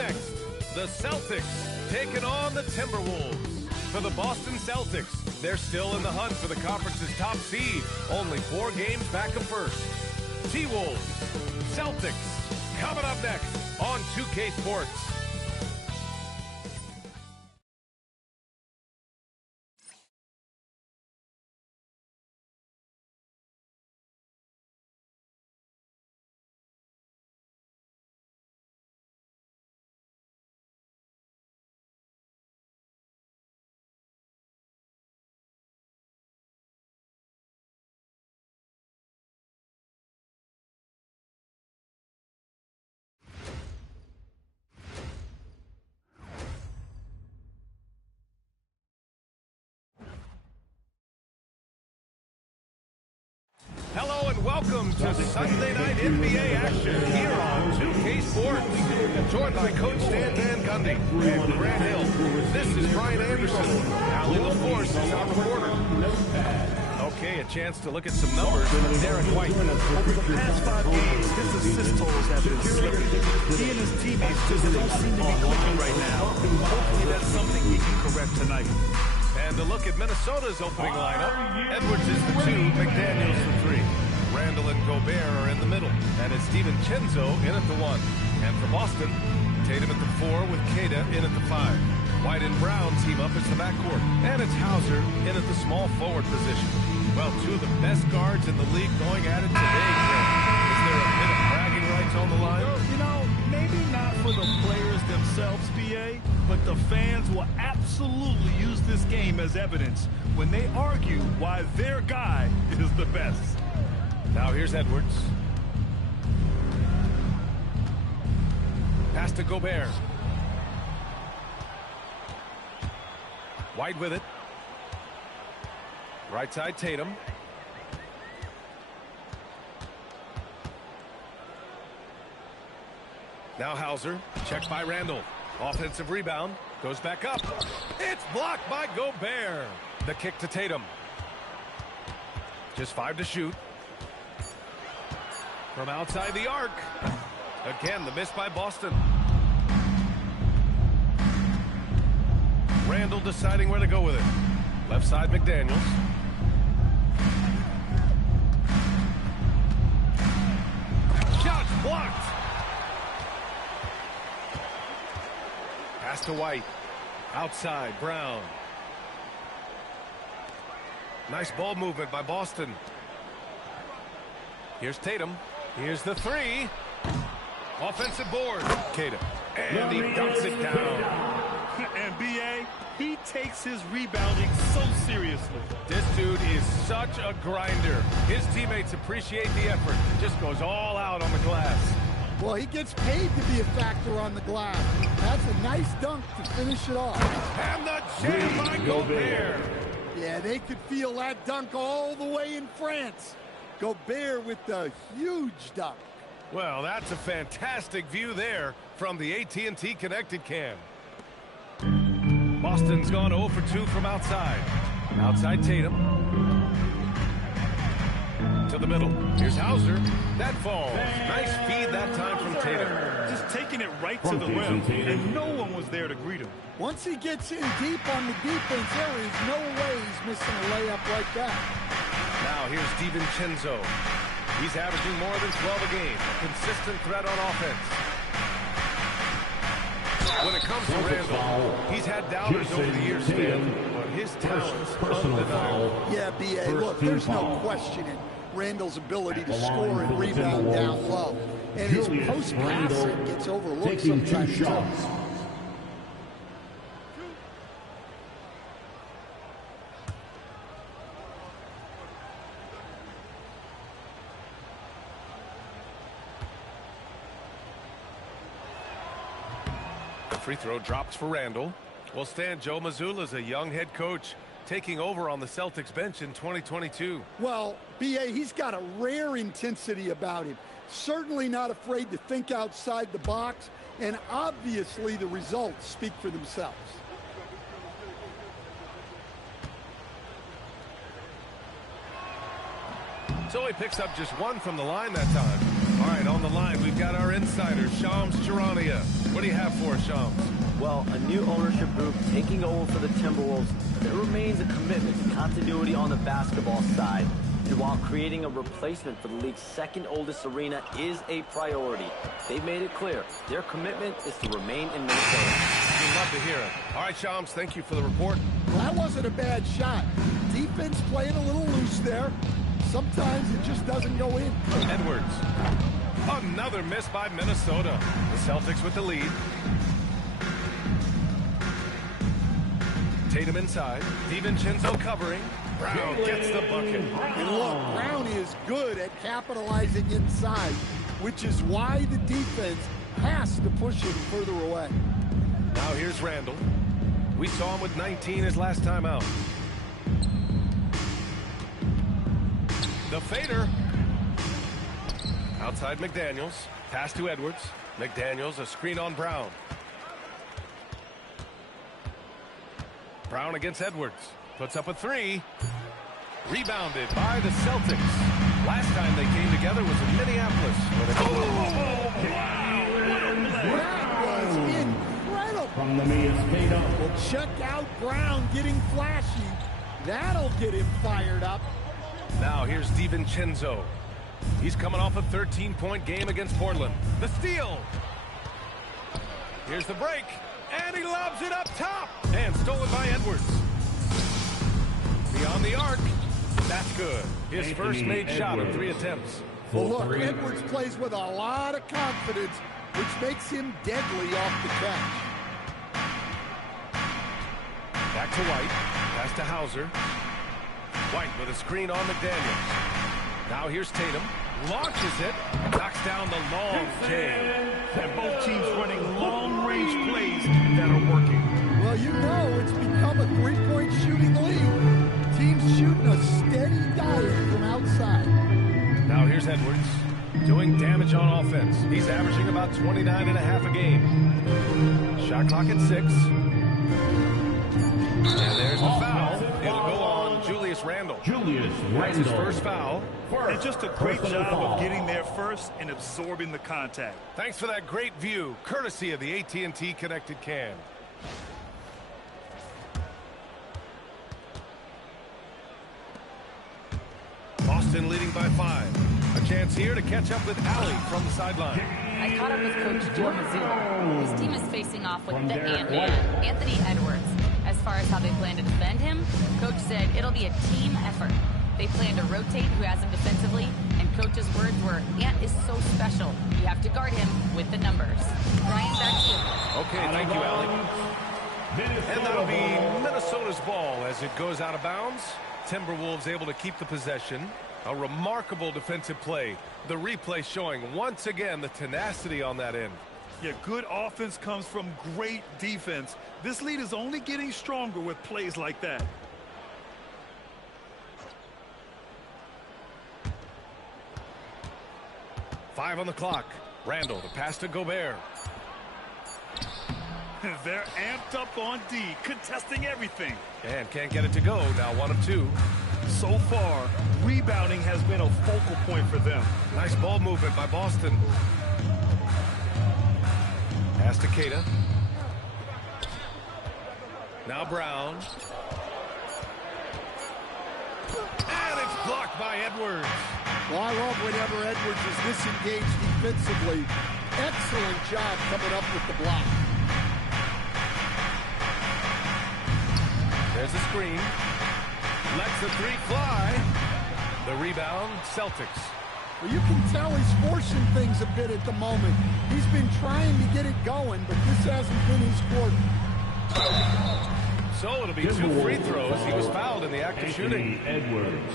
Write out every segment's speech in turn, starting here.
next, the Celtics taking on the Timberwolves. For the Boston Celtics, they're still in the hunt for the conference's top seed, only 4 games back of first. T-Wolves, Celtics, coming up next on 2K Sports. Hello and welcome to Sunday Night NBA action here on 2K Sports. Joined by Coach Stan Van Gundy and Grant Hill. This is Brian Anderson. Allie LaForce is our reporter. Okay, a chance to look at some numbers from Derek White. Over the past 5 games, his assist totals have been slipping. He and his teammates just don't seem to be clicking right now. Hopefully that's something he can correct tonight. And a look at Minnesota's opening lineup. Edwards is the 2, McDaniels the 3. Randall and Gobert are in the middle. And it's DiVincenzo in at the 1. And for Boston, Tatum at the 4 with Queta in at the 5. White and Brown team up as the backcourt. And it's Hauser in at the small forward position. Well, 2 of the best guards in the league going at it today, Grant. Is there a bit of bragging rights on the line? You know, maybe not for the players themselves, BA, but the fans will absolutely use this game as evidence when they argue why their guy is the best. Now here's Edwards. Pass to Gobert. White with it. Right side Tatum. Now Hauser. Checked by Randall. Offensive rebound. Goes back up. It's blocked by Gobert. The kick to Tatum. Just 5 to shoot. From outside the arc. Again, the miss by Boston. Randall deciding where to go with it. Left side McDaniels. Shots blocked. Pass to White. Outside, Brown. Nice ball movement by Boston. Here's Tatum. Here's the 3. Offensive board. Queta. And he dunks it down. And BA, he takes his rebounding so seriously. This dude is such a grinder. His teammates appreciate the effort. Just goes all out on the glass. Well, he gets paid to be a factor on the glass. That's a nice dunk to finish it off. And the jam by Gobert. Yeah, they could feel that dunk all the way in France. Gobert with the huge dunk. Well, that's a fantastic view there from the AT&T Connected Cam. Boston's gone 0 for 2 from outside. Outside Tatum. To the middle. Here's Hauser. That falls. Nice feed that time from Tatum. Just taking it right to the rim, and no one was there to greet him. Once he gets in deep on the defense, there is no way he's missing a layup like that. Now here's DiVincenzo. He's averaging more than 12 a game. A consistent threat on offense. When it comes to Randall, he's had doubters over the years, Stan, but his talent's undeniable. Yeah, B.A., look, there's no questioning Randall's ability to score and rebound down low. And his post-passing gets overlooked sometimes, too. Free throw drops for Randall. Well, Stan, Joe Mazzulla's a young head coach taking over on the Celtics bench in 2022. Well, B.A., he's got a rare intensity about him. Certainly not afraid to think outside the box, and obviously the results speak for themselves. So he picks up just 1 from the line that time. All right, on the line, we've got our insider, Shams Charania. What do you have for us, Shams? Well, a new ownership group taking over for the Timberwolves. There remains a commitment to continuity on the basketball side. And while creating a replacement for the league's second oldest arena is a priority, they've made it clear their commitment is to remain in Minnesota. We'd love to hear it. All right, Shams, thank you for the report. Well, that wasn't a bad shot. Defense playing a little loose there. Sometimes it just doesn't go in. Edwards. Another miss by Minnesota. The Celtics with the lead. Tatum inside. DiVincenzo covering. Brown gets the bucket. And look, Brown is good at capitalizing inside, which is why the defense has to push him further away. Now here's Randall. We saw him with 19 his last time out. The fader. Outside McDaniels. Pass to Edwards. McDaniels, a screen on Brown. Brown against Edwards. Puts up a three. Rebounded by the Celtics. Last time they came together was in Minneapolis. Wow, what a play. That was incredible. From the Minnesota. Well, check out Brown getting flashy. That'll get him fired up. Now here's DiVincenzo. He's coming off a 13-point game against Portland. The steal. Here's the break. And he lobs it up top. And stolen by Edwards. Beyond the arc. That's good. His first made shot in 3 attempts. Well, look, Edwards plays with a lot of confidence, which makes him deadly off the catch. Back to White. Pass to Hauser. White with a screen on McDaniels. Now here's Tatum. Launches it. Knocks down the long J. And both teams running long-range plays that are working. Well, you know it's become a three-point shooting league. Teams shooting a steady diet from outside. Now here's Edwards. Doing damage on offense. He's averaging about 29.5 a game. Shot clock at 6. And there's the foul. It'll go on Julius Randle. That's his first foul. And just a great job of getting there first and absorbing the contact. Thanks for that great view, courtesy of the AT&T Connected Cam. Boston leading by 5. A chance here to catch up with Allie from the sideline. I caught up with Coach Joe Mazzulla. His team is facing off with the Ant-Man, Anthony Edwards. As far as how they plan to defend him, Coach said it'll be a team effort. They plan to rotate who has him defensively, and Coach's words were, Ant is so special. You have to guard him with the numbers. Ryan, back to you. Okay, thank you, Allie. And that'll be Minnesota's ball as it goes out of bounds. Timberwolves able to keep the possession. A remarkable defensive play. The replay showing once again the tenacity on that end. Yeah, good offense comes from great defense. This lead is only getting stronger with plays like that. Five on the clock. Randall, the pass to Gobert. They're amped up on D, contesting everything. And can't get it to go. Now 1 of 2. So far, rebounding has been a focal point for them. Nice ball movement by Boston. Pass to Keita. Now Brown. And it's blocked by Edwards. Well, I love whenever Edwards is disengaged defensively. Excellent job coming up with the block. There's a screen. Lets the 3 fly. The rebound, Celtics. Well, you can tell he's forcing things a bit at the moment. He's been trying to get it going, but this hasn't been his quarter. So it'll be 2 free throws. He was fouled in the act of shooting. Edwards.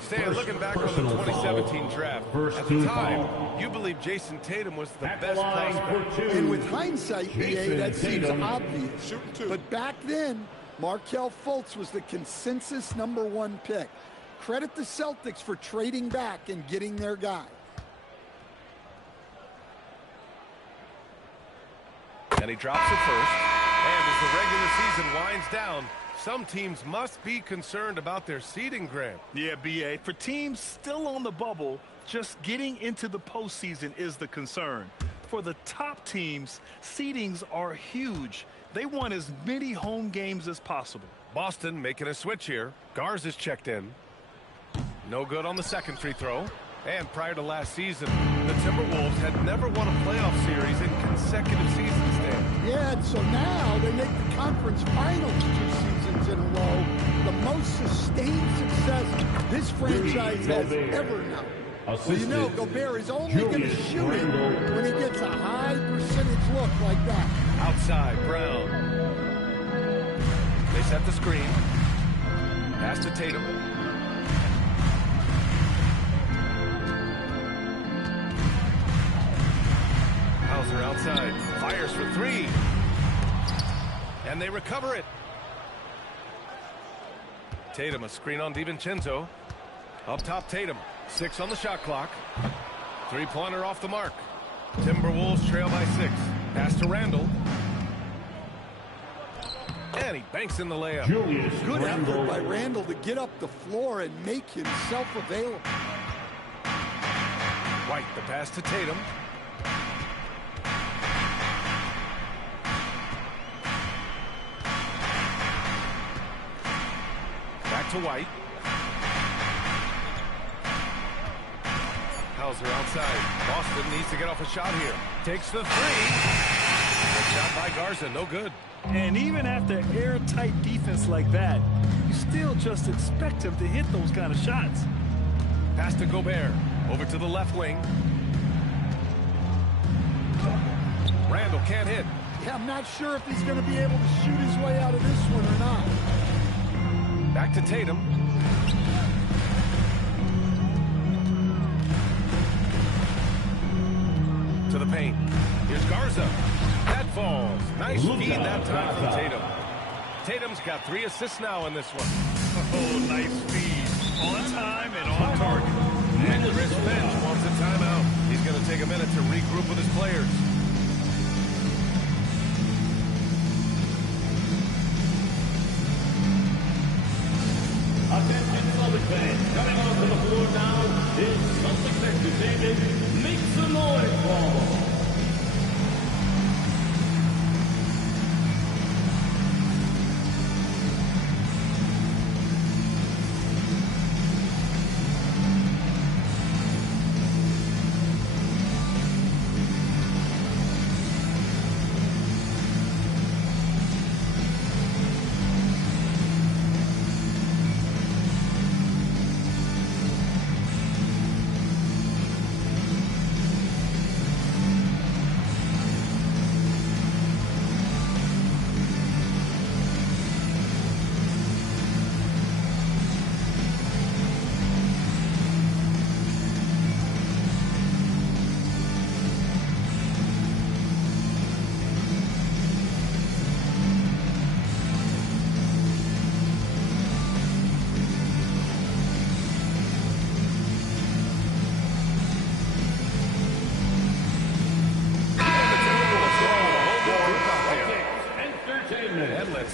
Stan, looking back on the 2017 draft, at the time, you believe Jason Tatum was the best prospect. And with hindsight, BA, that seems obvious. But back then, Markelle Fultz was the consensus #1 pick. Credit the Celtics for trading back and getting their guy. And he drops it first. And as the regular season winds down, some teams must be concerned about their seeding, Grant. Yeah, BA. For teams still on the bubble, Just getting into the postseason is the concern. For the top teams, seedings are huge. They want as many home games as possible. Boston making a switch here. Garza's checked in. No good on the second free throw. And prior to last season, the Timberwolves had never won a playoff series in consecutive seasons, Dan. Yeah, and so now they make the conference finals 2 seasons in a row. The most sustained success this franchise has ever known. Well, you know, Gobert is only going to shoot it when he gets a high percentage look like that. Outside, Brown. They set the screen. Pass to Tatum. Hauser outside. Fires for 3. And they recover it. Tatum, a screen on DiVincenzo. Up top, Tatum. 6 on the shot clock. 3-pointer off the mark. Timberwolves trail by 6. Pass to Randall. And he banks in the layup. Good effort by Randall to get up the floor and make himself available. White, the pass to Tatum. Back to White. Hauser outside. Boston needs to get off a shot here. Takes the 3. Good shot by Garza. No good. And even after airtight defense like that, you still just expect him to hit those kind of shots. Pass to Gobert. Over to the left wing. Randall can't hit. Yeah, I'm not sure if he's going to be able to shoot his way out of this one or not. Back to Tatum. To the paint. Here's Garza. That falls. Nice feed that time from Tatum. Tatum's got 3 assists now in this one. Oh, nice feed. On time and on target. And Chris Finch wants a timeout. He's going to take a minute to regroup with his players. Attention Celtics fans, coming onto the floor now is Celtics Entertainment. Make some noise for them.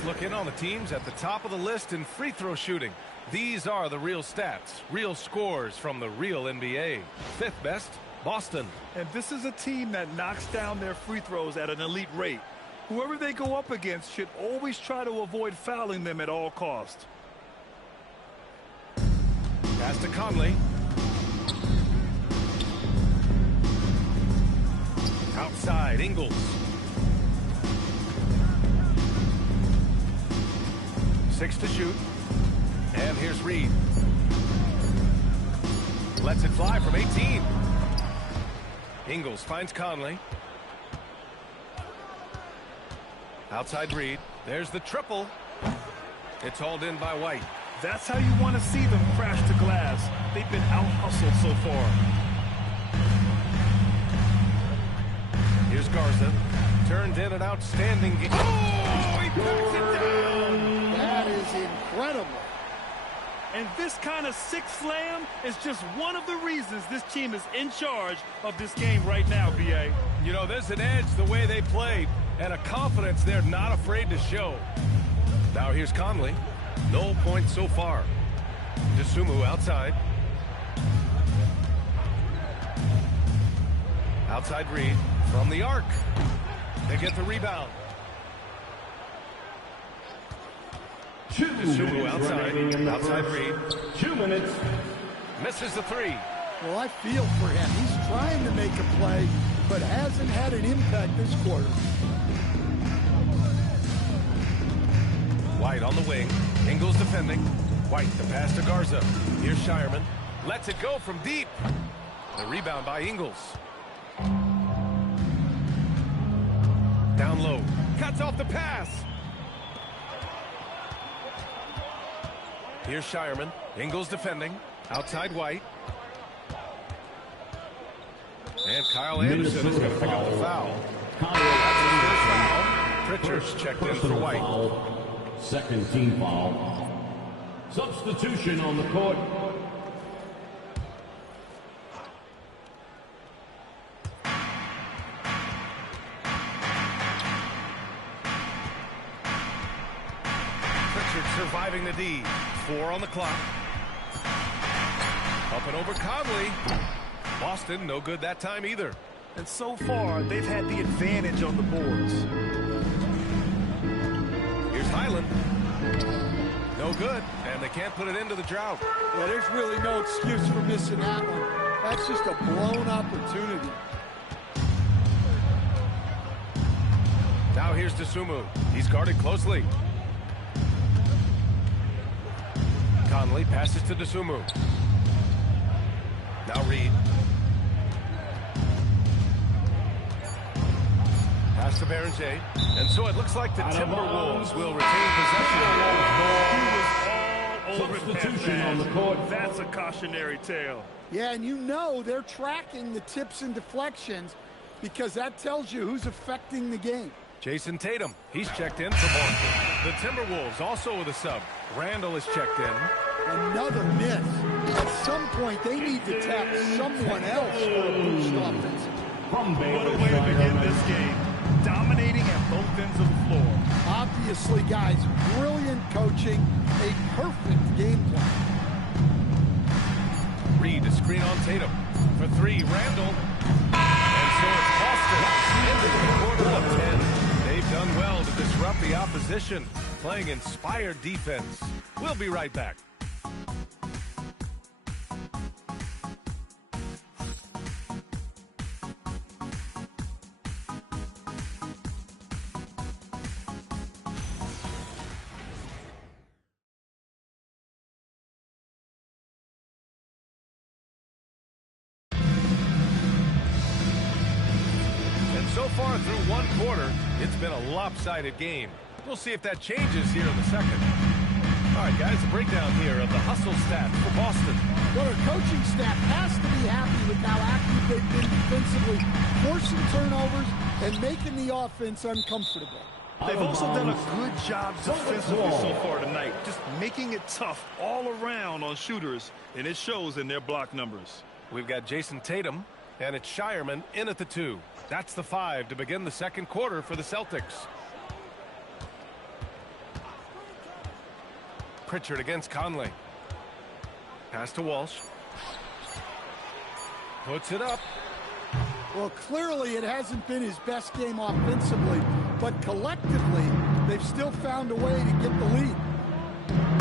Look in on the teams at the top of the list in free throw shooting. These are the real stats, real scores from the real NBA. 5th best, Boston. And this is a team that knocks down their free throws at an elite rate. Whoever they go up against should always try to avoid fouling them at all costs. Pass to Conley. Outside, Ingles. 6 to shoot. And here's Reed. Lets it fly from 18. Ingles finds Conley. Outside Reed. There's the triple. It's hauled in by White. That's how you want to see them crash the glass. They've been out-hustled so far. Here's Garza. Turned in an outstanding game. Oh, he puts it down. That is incredible. And this kind of sick slam is just one of the reasons this team is in charge of this game right now, B.A. You know, there's an edge the way they play and a confidence they're not afraid to show. Now here's Conley. No points so far. DeSumo outside. Outside Reed from the arc. They get the rebound. Sumu outside Reed. 2 minutes. Misses the three. Well, I feel for him. He's trying to make a play, but hasn't had an impact this quarter. White on the wing. Ingles defending. White the pass to Garza. Here's Shireman. Lets it go from deep. The rebound by Ingles. Down low. Cuts off the pass. Here's Shireman. Ingles defending. Outside White. And Kyle Anderson is going to pick up the foul. That's his first foul. Pritchard's checked in for White. Foul. Second team foul. Substitution on the court. Pritchard surviving the D. 4 on the clock. Up and over Conley. Boston, no good that time either. And so far, they've had the advantage on the boards. Here's Highland. No good, and they can't put it into the drought. Yeah, there's really no excuse for missing that one. That's just a blown opportunity. Now here's Dosunmu. He's guarded closely. Conley passes to Dosunmu. Now Reed. Pass to Berenger. And so it looks like the Timberwolves will retain possession. He was all over Substitution on the court. That's a cautionary tale. Yeah, and you know they're tracking the tips and deflections because that tells you who's affecting the game. Jason Tatum, he's checked in for Boston. The Timberwolves also with a sub. Randall is checked in. Another miss. At some point, they need to tap someone else for a boost offensive. From What Baylor. a way to begin this game. Dominating at both ends of the floor. Obviously, guys, brilliant coaching, a perfect game plan. Reed to screen on Tatum. For three, Randall. And so it's Boston into the quarter of 10. They've done well to disrupt the opposition, playing inspired defense. We'll be right back. So far through one quarter, it's been a lopsided game. We'll see if that changes here in the second. All right, guys, a breakdown here of the hustle stats for Boston. Well, their coaching staff has to be happy with how active they've been defensively, forcing turnovers and making the offense uncomfortable. They've also done a good job defensively so far tonight, just making it tough all around on shooters, and it shows in their block numbers. We've got Jason Tatum, and it's Shireman in at the 2. That's the 5 to begin the second quarter for the Celtics. Pritchard against Conley. Pass to Walsh. Puts it up. Well, clearly it hasn't been his best game offensively, but collectively, they've still found a way to get the lead.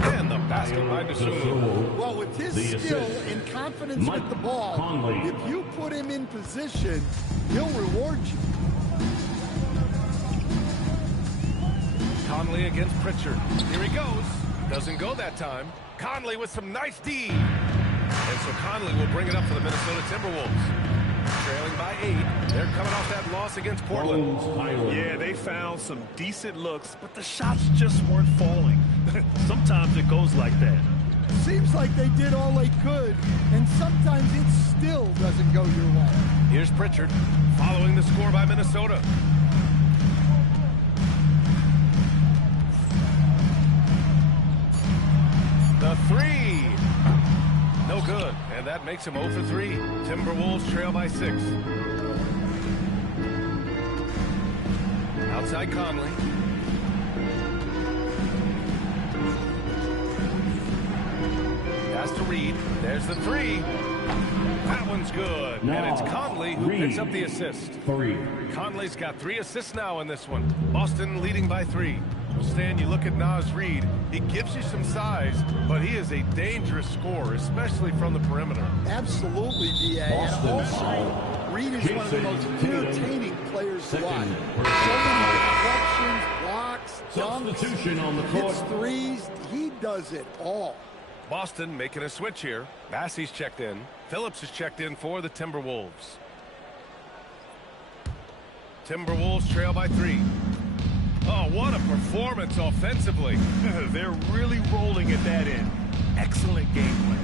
And the basket by Dosunmu. Well, with his skill and confidence with the ball, if you put him in position, he'll reward you. Conley against Pritchard. Here he goes. Doesn't go that time. Conley with some nice D. And so Conley will bring it up for the Minnesota Timberwolves. Trailing by 8. They're coming off that loss against Portland. Yeah, they found some decent looks, but the shots just weren't falling. Sometimes it goes like that. Seems like they did all they could, and sometimes it still doesn't go your way. Here's Pritchard following the score by Minnesota. The 3. No good, and that makes him 0 for 3. Timberwolves trail by 6. Outside Conley. Pass to Reed. There's the three. That one's good. And it's Conley who picks up the assist. Conley's got 3 assists now in this one. Boston leading by 3. Stan, you look at Naz Reid. He gives you some size, but he is a dangerous scorer, especially from the perimeter. Absolutely, B.A. And also, Reid is one of the most entertaining players to watch. So many deflections, blocks, Substitution on the dunks, court. hits threes. He does it all. Boston making a switch here. Bassey's checked in. Phillips is checked in for the Timberwolves. Timberwolves trail by 3. Oh, what a performance offensively. They're really rolling at that end. Excellent game plan.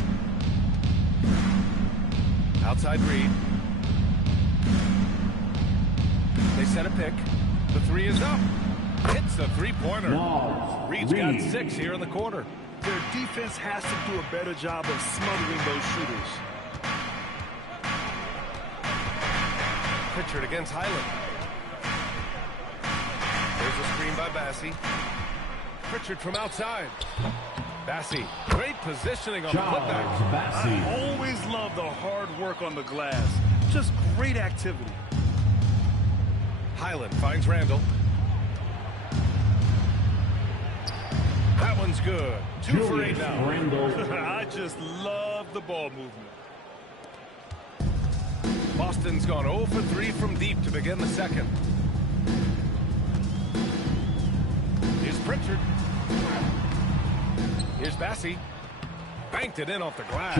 Outside Reed. They set a pick. The 3 is up. Hits a 3-pointer. Reed's got 6 here in the quarter. Their defense has to do a better job of smothering those shooters. Pritchard against Highland. There's a screen by Bassey. Pritchard from outside. Bassey, great positioning on the putback. I always love the hard work on the glass. Just great activity. Highland finds Randall. That one's good. 2 for 8 now. I just love the ball movement. Boston's gone 0 for 3 from deep to begin the second. Here's Pritchard. Here's Bassey. Banked it in off the glass.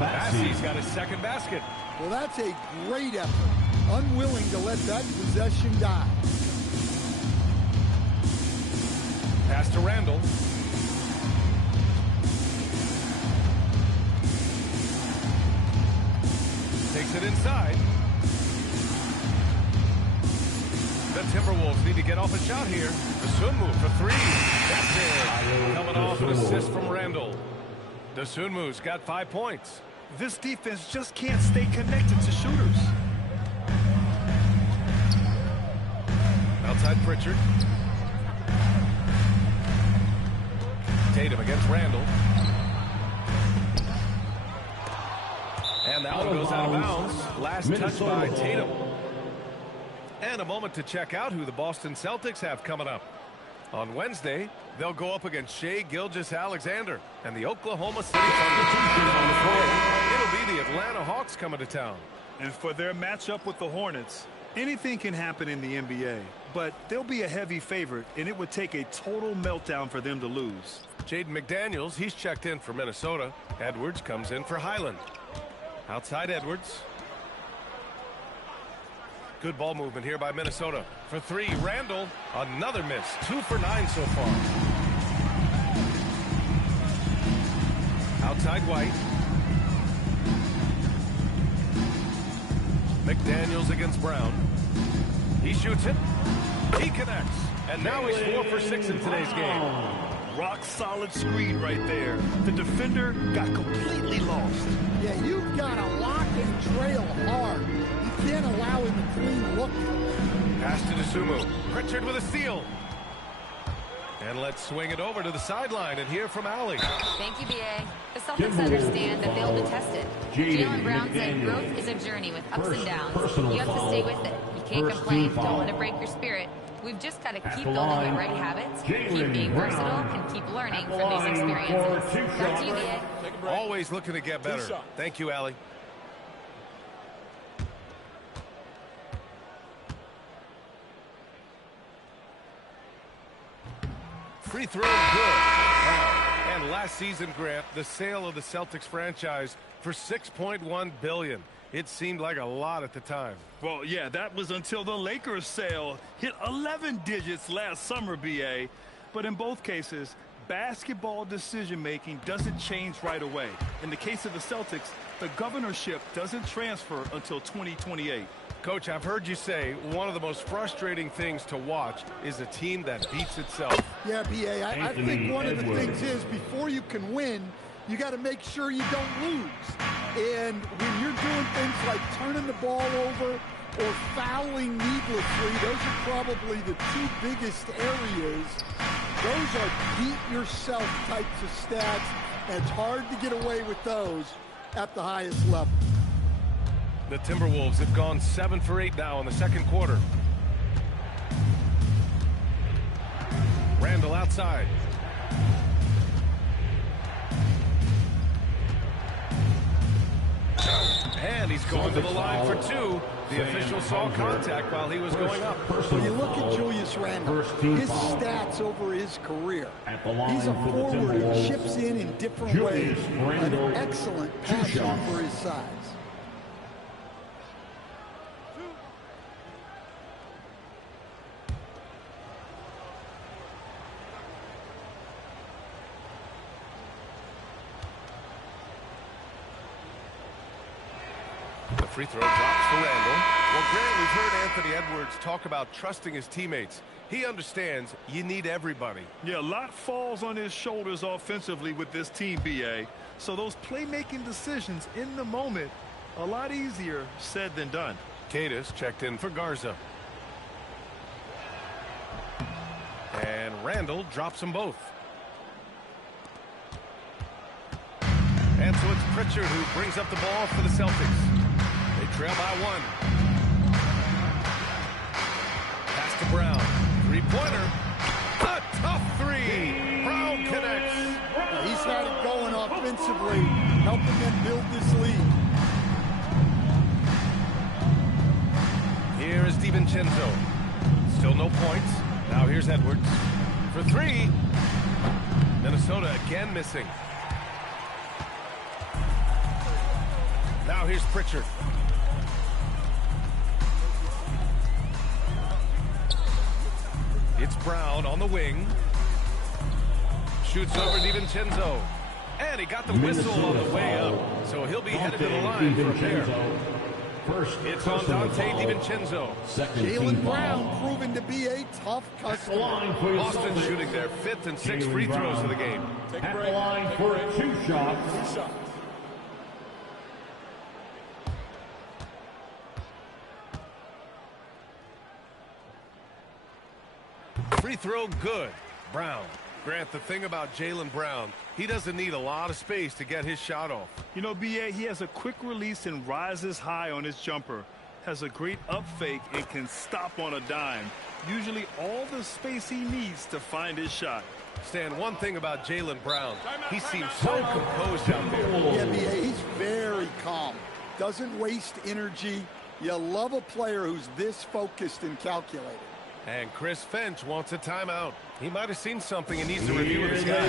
Bassey's got his second basket. Well, that's a great effort. Unwilling to let that possession die. Pass to Randall. Takes it inside. The Timberwolves need to get off a shot here. Dosunmu for 3. That's it. Coming off an assist from Randall. Dosunmu's got 5 points. This defense just can't stay connected to shooters. Outside Pritchard. Tatum against Randall. And that one goes out of bounds. Last touch by Tatum. And a moment to check out who the Boston Celtics have coming up. On Wednesday, they'll go up against Shai Gilgeous-Alexander and the Oklahoma City Thunder. It'll be the Atlanta Hawks coming to town. And for their matchup with the Hornets, anything can happen in the NBA, but they'll be a heavy favorite, and it would take a total meltdown for them to lose. Jaden McDaniels, he's checked in for Minnesota. Edwards comes in for Highland. Outside Edwards. Good ball movement here by Minnesota. For 3, Randall. Another miss. 2 for 9 so far. Outside White. McDaniels against Brown. He shoots it. He connects. And now he's 4 for 6 in today's game. Rock solid screen right there. The defender got completely lost. Yeah, you've got to lock and trail hard. You can't allow him a clean look. Pass to Dosunmu. Pritchard with a steal. And let's swing it over to the sideline and hear from Allie. Thank you, B.A. The Celtics understand that they'll be tested. Jaylen Brown said growth is a journey with ups and downs. You have to stay with it. You can't complain. Don't want to break your spirit. We've just got to keep building the right habits, keep being versatile, and keep learning from these experiences. Back to you, B.A. Always looking to get better. Thank you, Allie. Free throw, good. Wow. And last season, Grant, the sale of the Celtics franchise for $6.1 billion. It seemed like a lot at the time. Well, yeah, that was until the Lakers sale hit 11 digits last summer, B.A. But in both cases, basketball decision-making doesn't change right away. In the case of the Celtics, the governorship doesn't transfer until 2028. Coach, I've heard you say one of the most frustrating things to watch is a team that beats itself. Yeah, B.A., I think one of the things is before you can win, you got to make sure you don't lose. And when you're doing things like turning the ball over or fouling needlessly, those are probably the 2 biggest areas. Those are beat yourself types of stats And it's hard to get away with those at the highest level. The Timberwolves have gone 7 for 8 now in the second quarter. Randle outside. And he's going to the line for 2. The official saw contact while he was going up. When you look at Julius Randle, his stats over his career, he's a forward who chips in different ways. An excellent passer for his size. The free throw drops for Randle. Well, Grant, we've heard Anthony Edwards talk about trusting his teammates. He understands you need everybody. Yeah, a lot falls on his shoulders offensively with this team, B.A. So those playmaking decisions in the moment, a lot easier said than done. Cadis checked in for Garza. And Randle drops them both. And so it's Pritchard who brings up the ball for the Celtics. They trail by 1. Pass to Brown. Three-pointer. A tough 3. Brown connects. He's got it going offensively, helping them build this lead. Here is DiVincenzo. Still no points. Now here's Edwards for 3. Minnesota again missing. Now here's Pritchard. It's Brown on the wing. Shoots over DiVincenzo. And he got the whistle on the way up. So he'll be headed to the line from there. It's on Dante DiVincenzo. Jaylen Brown proven to be a tough customer. Boston shooting their 5th and 6th free throws of the game. At the line for 2 shots. Free throw good. Brown. Grant, the thing about Jaylen Brown, he doesn't need a lot of space to get his shot off. You know, B.A., he has a quick release and rises high on his jumper. Has a great up fake and can stop on a dime. Usually all the space he needs to find his shot. Stan, one thing about Jaylen Brown, he seems so composed out there. Yeah, B.A., he's very calm. Doesn't waste energy. You love a player who's this focused and calculated. And Chris Finch wants a timeout. He might have seen something and needs to review with his guy.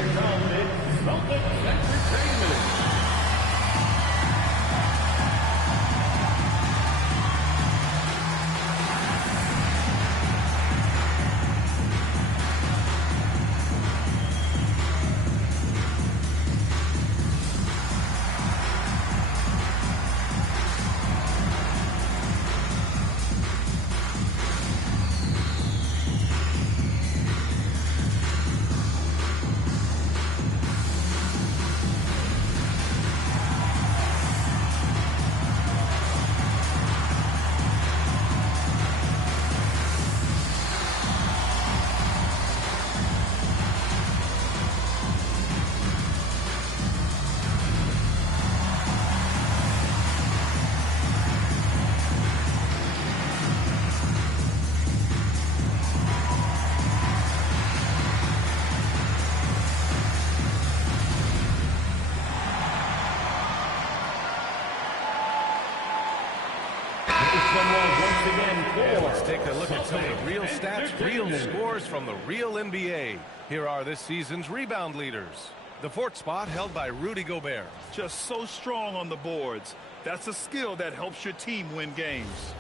Yeah, let's take a look at some of the real stats, real scores from the real NBA. Here are this season's rebound leaders. The 4th spot held by Rudy Gobert. Just so strong on the boards. That's a skill that helps your team win games.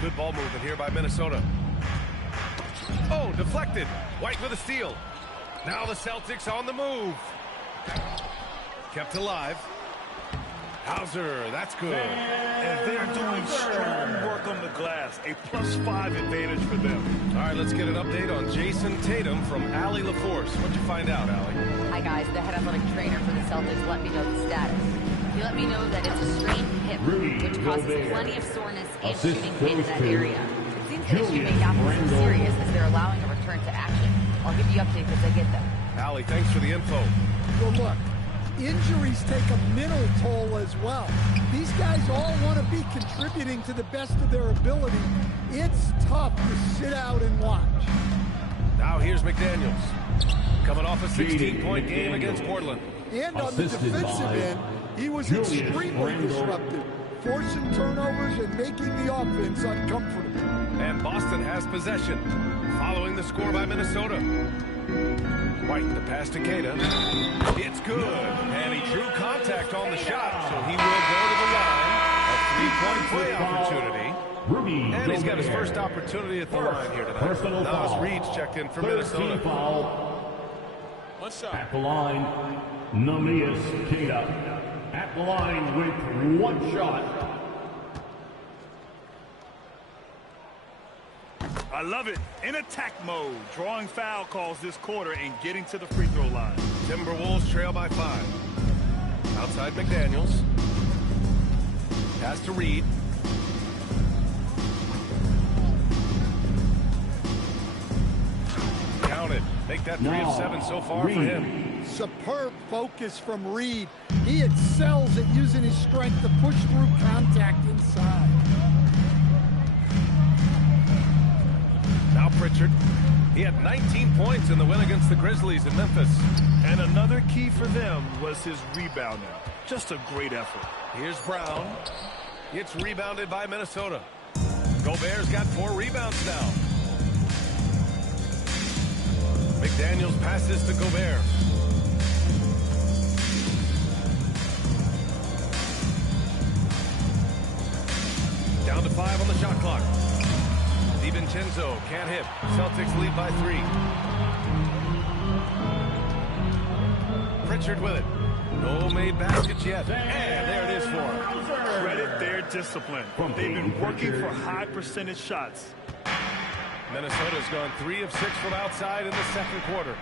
Good ball movement here by Minnesota. Oh, deflected. White with a steal. Now the Celtics on the move. Kept alive. Hauser, that's good. And they're doing strong work on the glass. A +5 advantage for them. All right, let's get an update on Jason Tatum from Allie LaForce. What'd you find out, Allie? Hi, guys. The head athletic trainer for the Celtics let me know the status. He let me know that it's a strained hip, which causes plenty of soreness and shooting pain in that area. It seems that it should make opposite serious as they're allowing a return to action. I'll give you updates as I get them. Allie, thanks for the info. Well, look, injuries take a mental toll as well. These guys all want to be contributing to the best of their ability. It's tough to sit out and watch. Now here's McDaniels. Coming off a 16-point game against Portland. And on the defensive end, he was extremely disruptive, forcing turnovers and making the offense uncomfortable. And Boston has possession, following the score by Minnesota. White, the pass to Keita. It's good. And he drew contact on the shot, so he will go to the line. A 3-point play opportunity. And he's got his first opportunity at the line here tonight. Now as Reed's checked in for Minnesota. At the line, Namias Keita. At the line with one shot. I love it. In attack mode, drawing foul calls this quarter and getting to the free throw line. Timberwolves trail by 5. Outside McDaniels. Pass to Reed. Counted. Make that 3 of 7 so far for him. Superb focus from Reed. He excels at using his strength to push through contact inside. Now Pritchard. He had 19 points in the win against the Grizzlies in Memphis. And another key for them was his rebounding. Just a great effort. Here's Brown. It's rebounded by Minnesota. Gobert's got 4 rebounds now. McDaniels passes to Gobert. Down to 5 on the shot clock. DiVincenzo can't hit. Celtics lead by 3. Pritchard with it. No made baskets yet. And there it is for him. Credit their discipline. They've been working for high percentage shots. Minnesota's gone 3 of 6 from outside in the second quarter.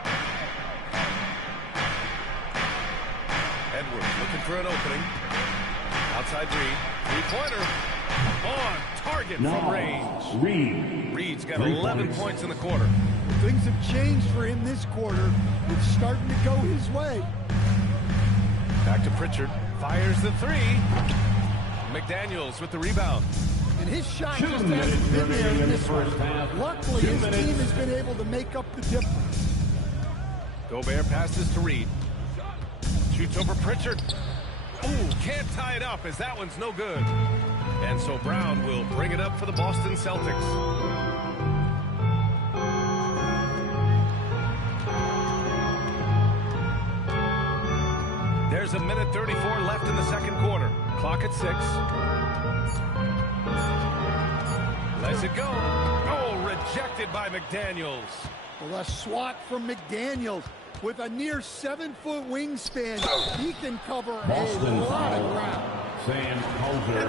Edwards looking for an opening. Outside Reed. Three-pointer. On target from range. Reed's got 11 points in the quarter. Things have changed for him this quarter. It's starting to go his way. Back to Pritchard. Fires the 3. McDaniels with the rebound. And his shot just hasn't been there in this one. Luckily, his team has been able to make up the difference. Gobert passes to Reed. Shoots over Pritchard. Ooh, can't tie it up as that one's no good. And so Brown will bring it up for the Boston Celtics. There's a minute 34 left in the second quarter. Clock at 6. Lets it go. Oh, rejected by McDaniels. Well, a swat from McDaniels. With a near 7-foot wingspan, he can cover a lot of ground. And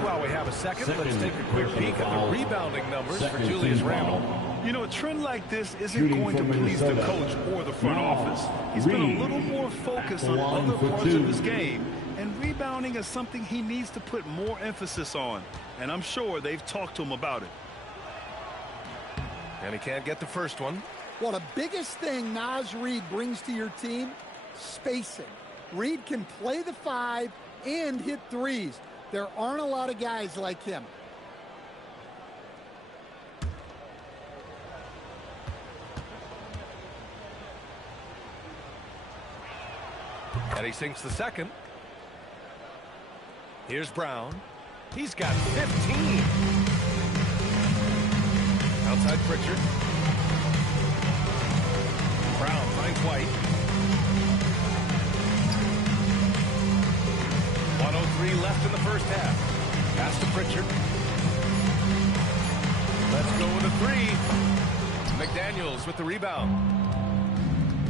while we have a second, let's take a quick peek at the rebounding numbers for Julius Randle. You know, a trend like this isn't going to please the coach or the front office. He's been a little more focused on other parts of his game, and rebounding is something he needs to put more emphasis on. And I'm sure they've talked to him about it. And he can't get the first one. Well, the biggest thing Naz Reid brings to your team, spacing. Reid can play the 5 and hit threes. There aren't a lot of guys like him. And he sinks the second. Here's Brown. He's got 15. Outside Pritchard. Brown finds White. 1:03 left in the first half. Pass to Pritchard. Let's go with a 3. McDaniels with the rebound.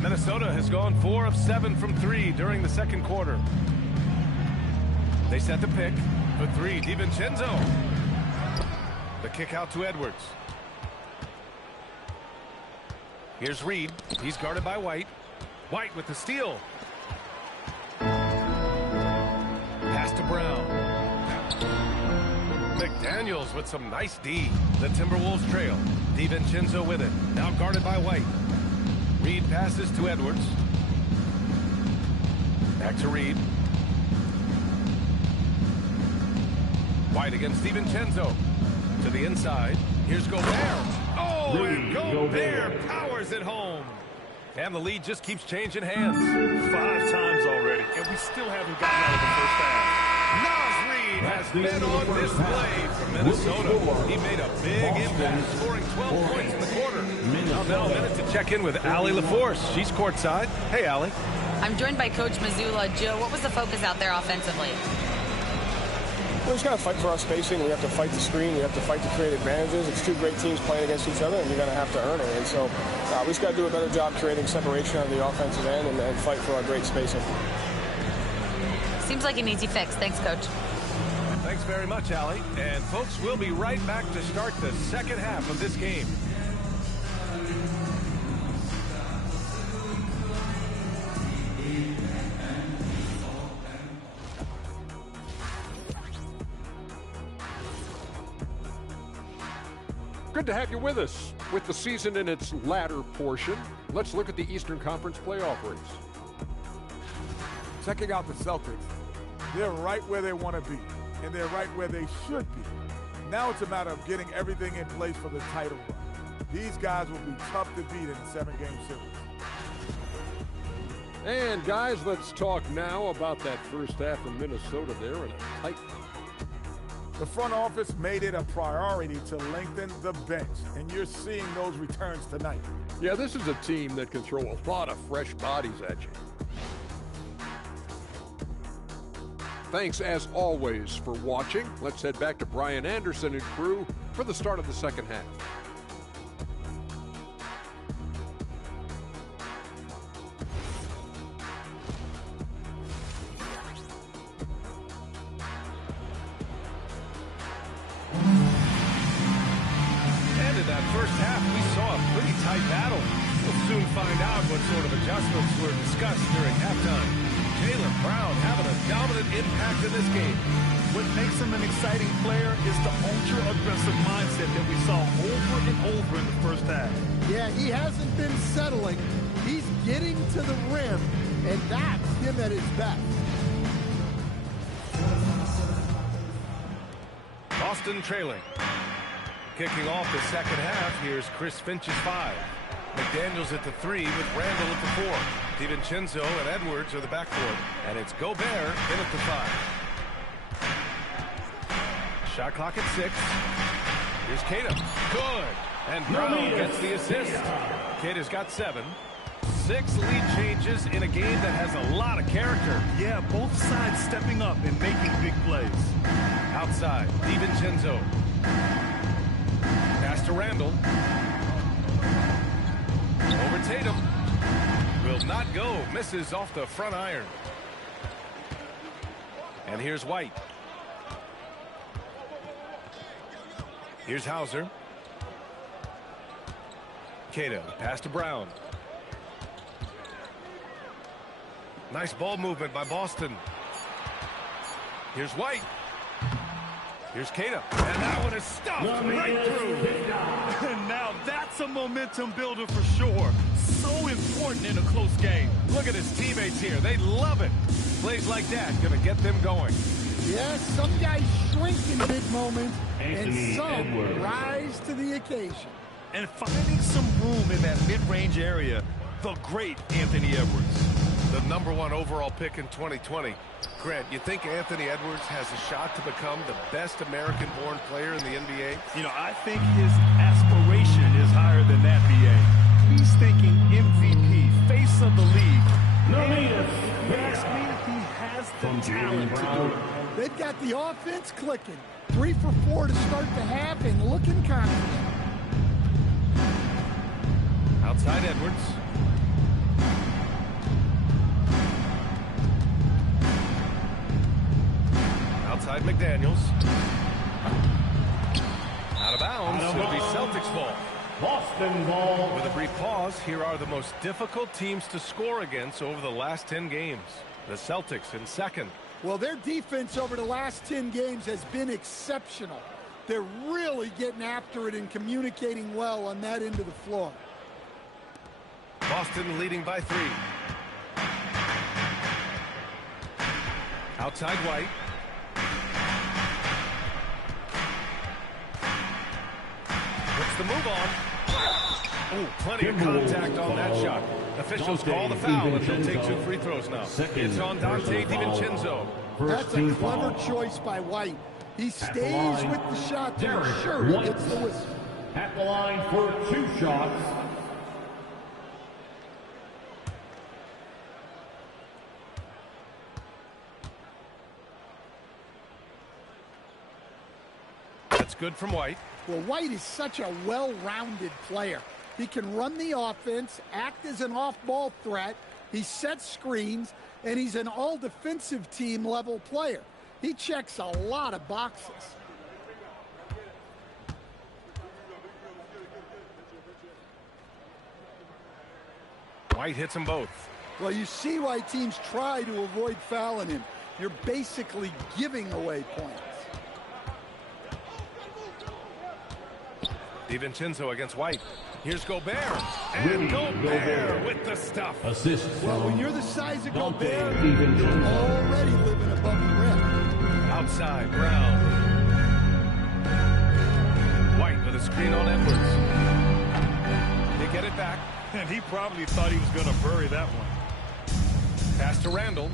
Minnesota has gone 4 of 7 from 3 during the second quarter. They set the pick for 3. DiVincenzo. The kick out to Edwards. Here's Reed. He's guarded by White. White with the steal. Pass Pass to Brown. McDaniels with some nice D. The Timberwolves trail. DiVincenzo with it. Now guarded by White. Reed passes to Edwards. Back to Reed. White against DiVincenzo. To the inside. Here's Gobert. Oh, and Gobert powers it home. And the lead just keeps changing hands. 5 times already, and we still haven't gotten out of the first half. Nas Reed has been on display for Minnesota. He made a big impact, scoring 12 points in the quarter. Now a minute to check in with Allie LaForce. She's courtside. Hey, Allie. I'm joined by Coach Mazzulla. Joe, what was the focus out there offensively? We just got to fight for our spacing. We have to fight the screen. We have to fight to create advantages. It's 2 great teams playing against each other, and you're going to have to earn it. And so we just got to do a better job creating separation on the offensive end and fight for our great spacing. Seems like an easy fix. Thanks, Coach. Thanks very much, Allie. And, folks, we'll be right back to start the second half of this game. Good to have you with us. With the season in its latter portion, let's look at the Eastern Conference playoff race. Checking out the Celtics, they're right where they want to be, and they're right where they should be. Now it's a matter of getting everything in place for the title run. These guys will be tough to beat in a 7-game series. And guys, let's talk now about that first half in Minnesota there in a tight. The front office made it a priority to lengthen the bench, and you're seeing those returns tonight. Yeah, this is a team that can throw a lot of fresh bodies at you. Thanks, as always, for watching. Let's head back to Brian Anderson and crew for the start of the second half. First half, we saw a pretty tight battle. We'll soon find out what sort of adjustments were discussed during halftime. Jaylen Brown having a dominant impact in this game. What makes him an exciting player is the ultra-aggressive mindset that we saw over and over in the first half. Yeah, he hasn't been settling. He's getting to the rim, and that's him at his best. Boston trailing. Kicking off the second half, here's Chris Finch's 5. McDaniels at the 3 with Randall at the 4. DiVincenzo and Edwards are the backcourt. And it's Gobert in at the 5. Shot clock at 6. Here's Kata. Good. And Brown gets the assist. Kata's got 7. 6 lead changes in a game that has a lot of character. Yeah, both sides stepping up and making big plays. Outside, DiVincenzo. Pass to Randall. Over Tatum. Will not go. Misses off the front iron. And here's White. Here's Hauser. Kata. Pass to Brown. Nice ball movement by Boston. Here's White. Here's Kata. And that one is stuffed right through. And now that's a momentum builder for sure. So important in a close game. Look at his teammates here. They love it. Plays like that going to get them going. Yes, some guys shrink in big moments, and some rise to the occasion. And finding some room in that mid-range area, the great Anthony Edwards. The #1 overall pick in 2020. Grant, you think Anthony Edwards has a shot to become the best American-born player in the NBA? You know, I think his aspiration is higher than that, B.A. He's thinking MVP, face of the league. He has the talent to do it. They've got the offense clicking. 3 for 4 to start the half and looking confident. Outside Edwards. Outside McDaniels. Out of bounds. It'll be Celtics ball. Boston ball. With a brief pause, here are the most difficult teams to score against over the last 10 games. The Celtics in second. Well, their defense over the last 10 games has been exceptional. They're really getting after it and communicating well on that end of the floor. Boston leading by 3. Outside White. Puts the move on. Oh, plenty of contact on that shot. Officials call the foul, and he'll take 2 free throws now. It's on Dante DiVincenzo. That's a clever choice by White. He stays with the shot to ensure he gets the whistle. At the line for 2 shots. That's good from White. Well, White is such a well-rounded player. He can run the offense, act as an off-ball threat, he sets screens, and he's an all-defensive team level player. He checks a lot of boxes. White hits them both. Well, you see why teams try to avoid fouling him. You're basically giving away points. DiVincenzo against White. Here's Gobert. And Gobert with the stuff. Assist. Well, when you're the size of Gobert, you're already living above the rim. Outside, Brown. White with a screen on Edwards. They get it back. And he probably thought he was going to bury that one. Pass to Randall.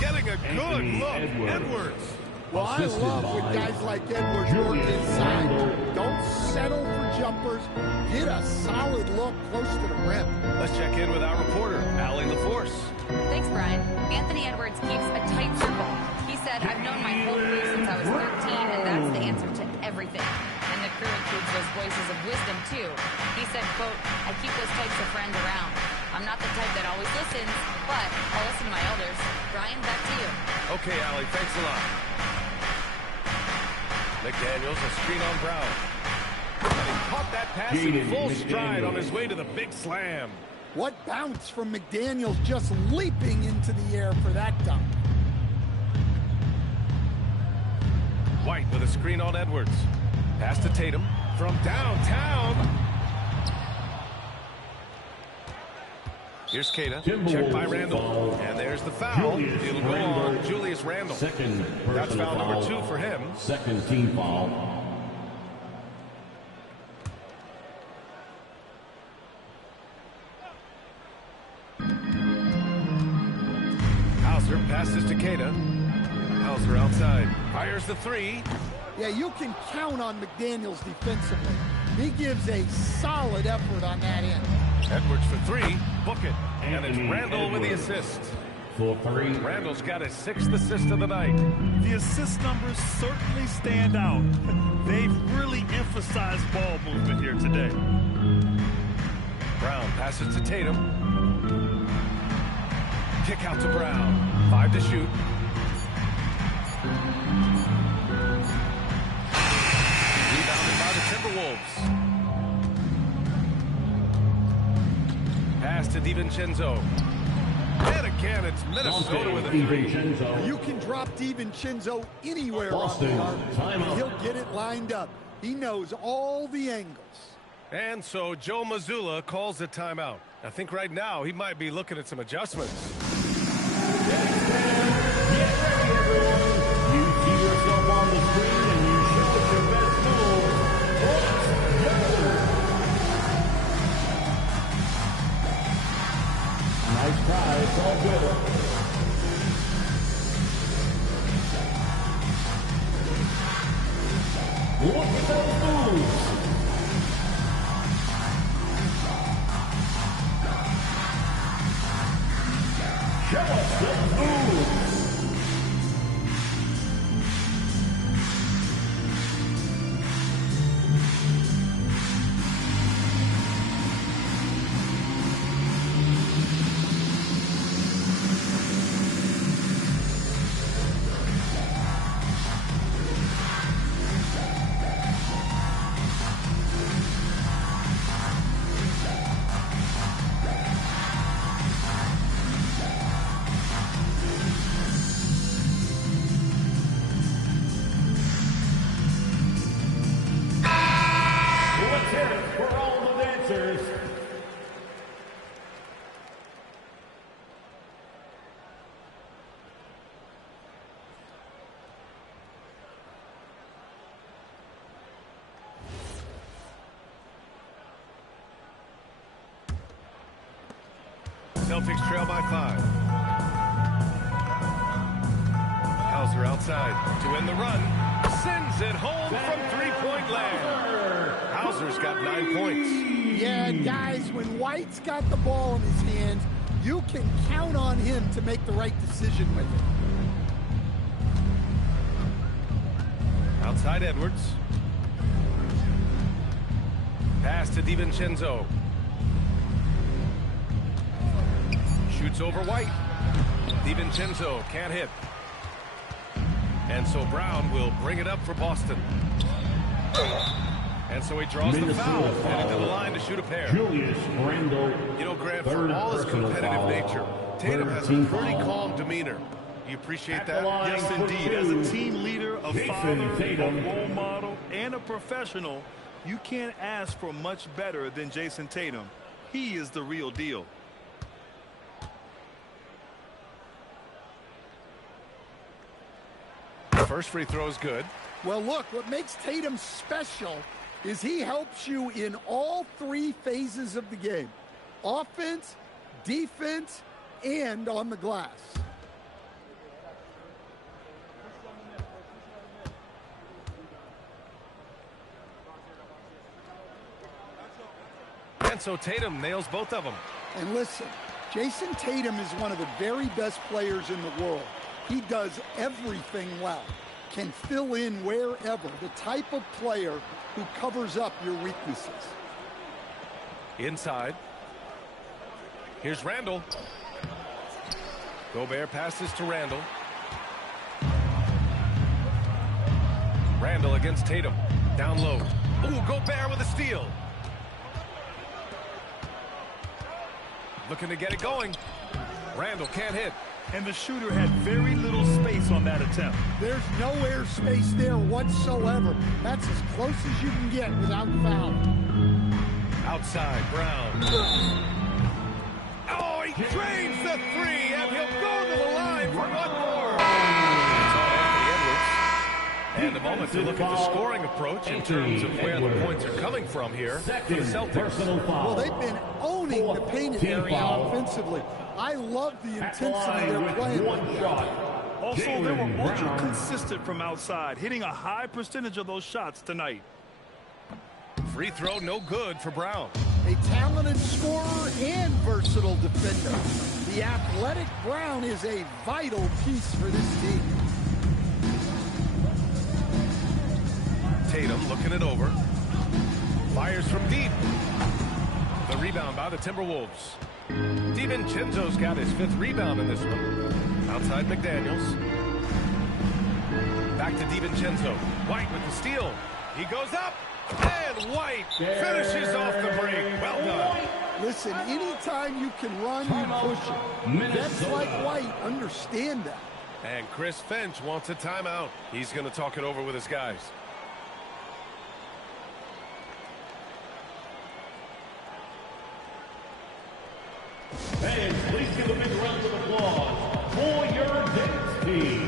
Getting a good look. Edwards. Well, I love when guys like Edwards work inside. Don't settle for jumpers. Get a solid look close to the rim. Let's check in with our reporter, Allie LaForce. Thanks, Brian. Anthony Edwards keeps a tight circle. He said, I've known my whole crew since I was 13, and that's the answer to everything. And the crew includes those voices of wisdom, too. He said, quote, I keep those types of friends around. I'm not the type that always listens, but I'll listen to my elders. Brian, back to you. Okay, Allie, thanks a lot. McDaniels, a screen on Brown. And he caught that pass in full stride on his way to the big slam. What bounce from McDaniels, just leaping into the air for that dunk. White with a screen on Edwards. Pass to Tatum from downtown. Here's Kata, checked by Randall, and there's the foul. It'll go on Julius Randall. That's foul number 2 for him. Second team foul. Hauser passes to Kata. Hauser outside, fires the 3. Yeah, you can count on McDaniels defensively. He gives a solid effort on that end. Edwards for 3, book it, and it's Randall with the assist. For 3. Randall's got his 6th assist of the night. The assist numbers certainly stand out. They've really emphasized ball movement here today. Brown passes to Tatum. Kick out to Brown. 5 to shoot. Rebounded by the Timberwolves. Pass to DiVincenzo. And again, it's Minnesota with a 3. You can drop DiVincenzo anywhere on the arc, and he'll get it lined up. He knows all the angles. And so Joe Mazzulla calls the timeout. I think right now he might be looking at some adjustments. Get ready, everyone. You see yourself on the screen and you show us your best move. Let's go. Nice try. It's all good. Look at those moves. for all the dancers. Celtics trail by 5. Hauser outside to win the run. Sends it home from three-point land. Hauser's got 9 points. Yeah, and guys, when White's got the ball in his hands, you can count on him to make the right decision with it. Outside Edwards. Pass to DiVincenzo. Shoots over White. DiVincenzo can't hit. And so Brown will bring it up for Boston. And so he draws the foul, headed to the line to shoot a pair. Julius Randle. You know, Grant, for all his competitive nature, Tatum has a pretty calm demeanor. You appreciate that? Yes, indeed. As a team leader, a father, a role model, and a professional, you can't ask for much better than Jason Tatum. He is the real deal. First free throw is good. Well, look, what makes Tatum special is he helps you in all 3 phases of the game. Offense, defense, and on the glass. And so Tatum nails both of them. And listen, Jason Tatum is one of the very best players in the world. He does everything well, can fill in wherever, the type of player who covers up your weaknesses. Inside. Here's Randle. Gobert passes to Randle. Randle against Tatum. Down low. Ooh, Gobert with a steal. Looking to get it going. Randle can't hit. And the shooter had very little space on that attempt. There's no air space there whatsoever. That's as close as you can get without fouling. Outside, Brown. Oh, he drains the 3, and he'll go to the line for one more. And a moment to look at the scoring approach in terms of where the points are coming from here for the Celtics. Well, they've been owning the painted area offensively. I love the intensity they're playing. Also, they were ultra consistent from outside, hitting a high percentage of those shots tonight. Free throw no good for Brown. A talented scorer and versatile defender. The athletic Brown is a vital piece for this team. Tatum looking it over. Fires from deep. The rebound by the Timberwolves. DiVincenzo's got his 5th rebound in this one. Outside McDaniels. Back to DiVincenzo. White with the steal. He goes up. And White finishes off the break. Well done. Listen, anytime you can run, you push it. Vets like White understand that. And Chris Finch wants a timeout. He's going to talk it over with his guys. Fans, please give a big round of applause for your dance team.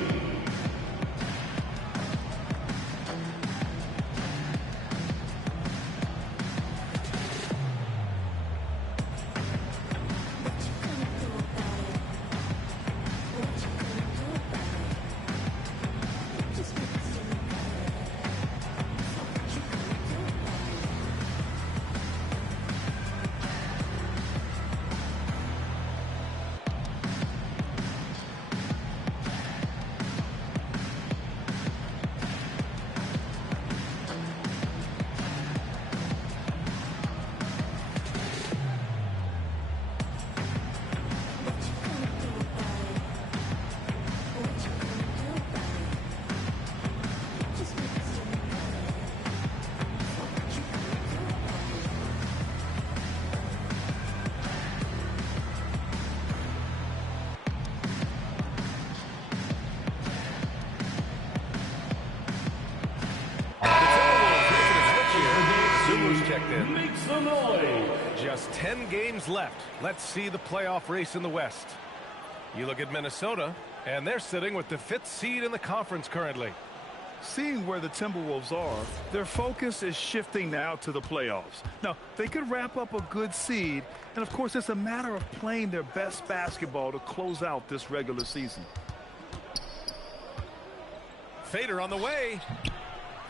checked in. Make some noise. Just 10 games left. Let's see the playoff race in the West. You look at Minnesota, and they're sitting with the 5th seed in the conference currently. Seeing where the Timberwolves are, their focus is shifting now to the playoffs. Now, they could wrap up a good seed, and of course, it's a matter of playing their best basketball to close out this regular season. Fader on the way.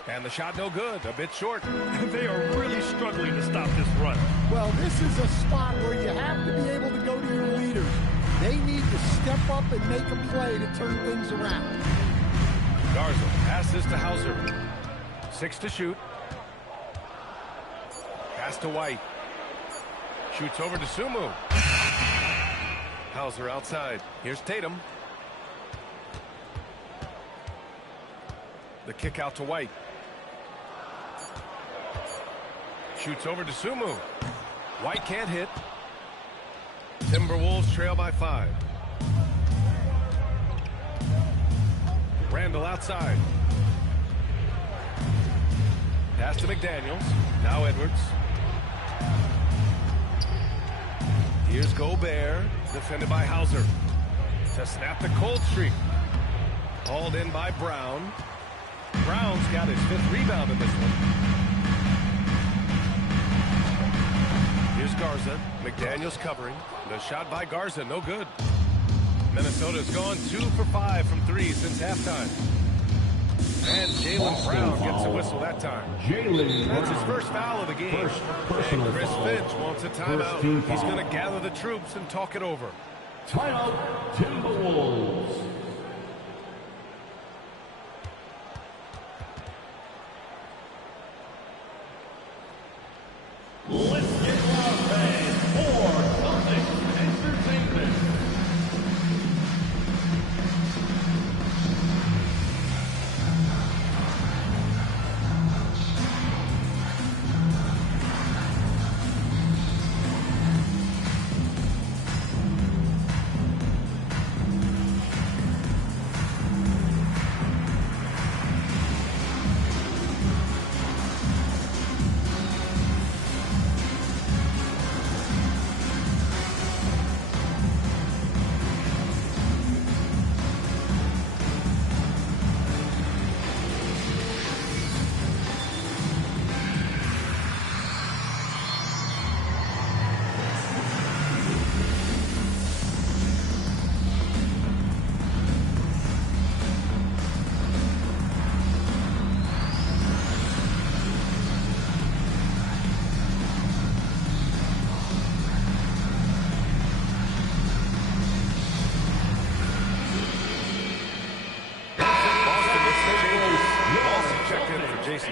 And the shot no good, a bit short. They are really struggling to stop this run. Well, this is a spot where you have to be able to go to your leaders. They need to step up and make a play to turn things around. Garza passes to Hauser. 6 to shoot. Pass to White. Shoots over to Sumu. Hauser outside. Here's Tatum. The kick out to White. Shoots over to Sumu. White can't hit. Timberwolves trail by 5. Randall outside. Pass to McDaniels. Now Edwards. Here's Gobert. Defended by Hauser. To snap the cold streak. Hauled in by Brown. Brown's got his 5th rebound in this one. Here's Garza. McDaniels covering. The shot by Garza, no good. Minnesota's gone 2 for 5 from 3 since halftime. And Jaylen Brown gets a whistle that time. That's his first foul of the game. And Chris Finch wants a timeout. He's going to gather the troops and talk it over. Timeout, Timberwolves. Let's get loud, fans, for Celtics Entertainment.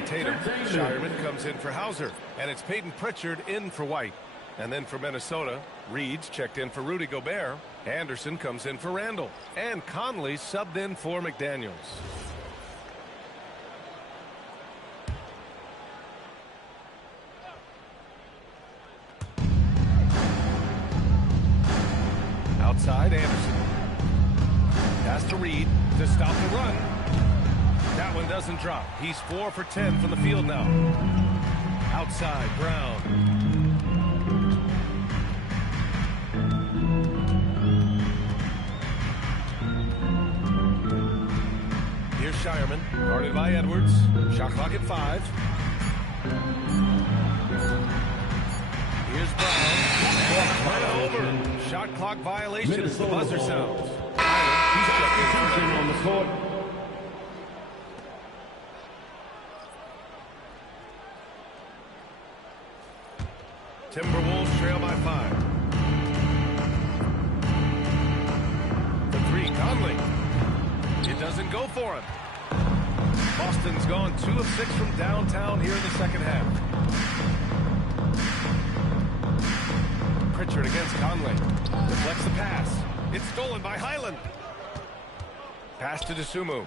Tatum. Shireman comes in for Hauser. And it's Peyton Pritchard in for White. And then for Minnesota, Reed's checked in for Rudy Gobert. Anderson comes in for Randall. And Conley subbed in for McDaniels. Outside, Anderson. Pass to Reed to stop the run. That one doesn't drop. He's 4 for 10 from the field now. Outside, Brown. Here's Shireman, guarded by Edwards. Shot clock at 5. Here's Brown. Over. Shot clock violation as the buzzer sounds. He's on the court. Timberwolves trail by 5. The 3, Conley. It doesn't go for him. Boston's gone 2 of 6 from downtown here in the second half. Pritchard against Conley. Deflects the pass. It's stolen by Highland. Pass to Dosunmu.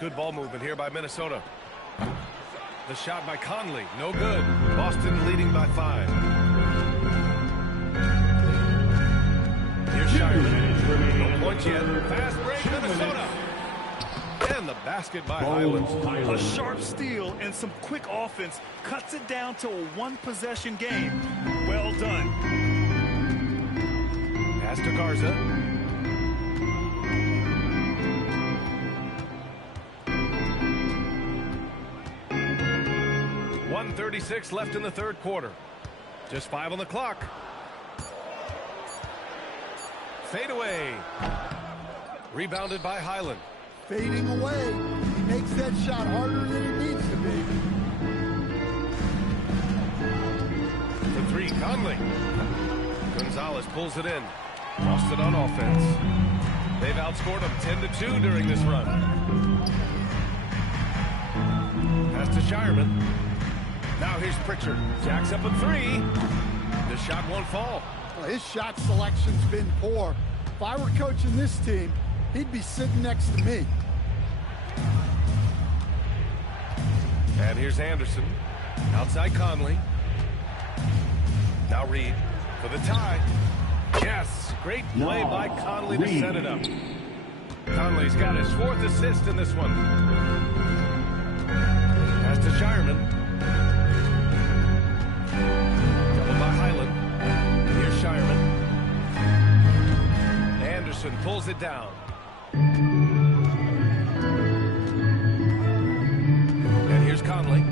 Good ball movement here by Minnesota. The shot by Conley, no good. Boston leading by 5. Here's Shireman. No points yet. Fast break, Minnesota. And And the basket by Highland. A sharp steal and some quick offense cuts it down to a one-possession game. Well done. Pass to Garza. .136 left in the third quarter. Just 5 on the clock. Fade away. Rebounded by Highland. Fading away. He makes that shot harder than it needs to be. For three, Conley. Gonzalez pulls it in. Lost it on offense. They've outscored them 10-2 during this run. Pass to Shireman. Now here's Pritchard. Jacks up a three. The shot won't fall. Well, his shot selection's been poor. If I were coaching this team, he'd be sitting next to me. And here's Anderson. Outside Conley. Now Reed for the tie. Yes, great play by Conley to set it up. Conley's got his 4th assist in this one. Pass to Shireman. Double by Highland. Here's Shireman. Anderson pulls it down. And here's Conley.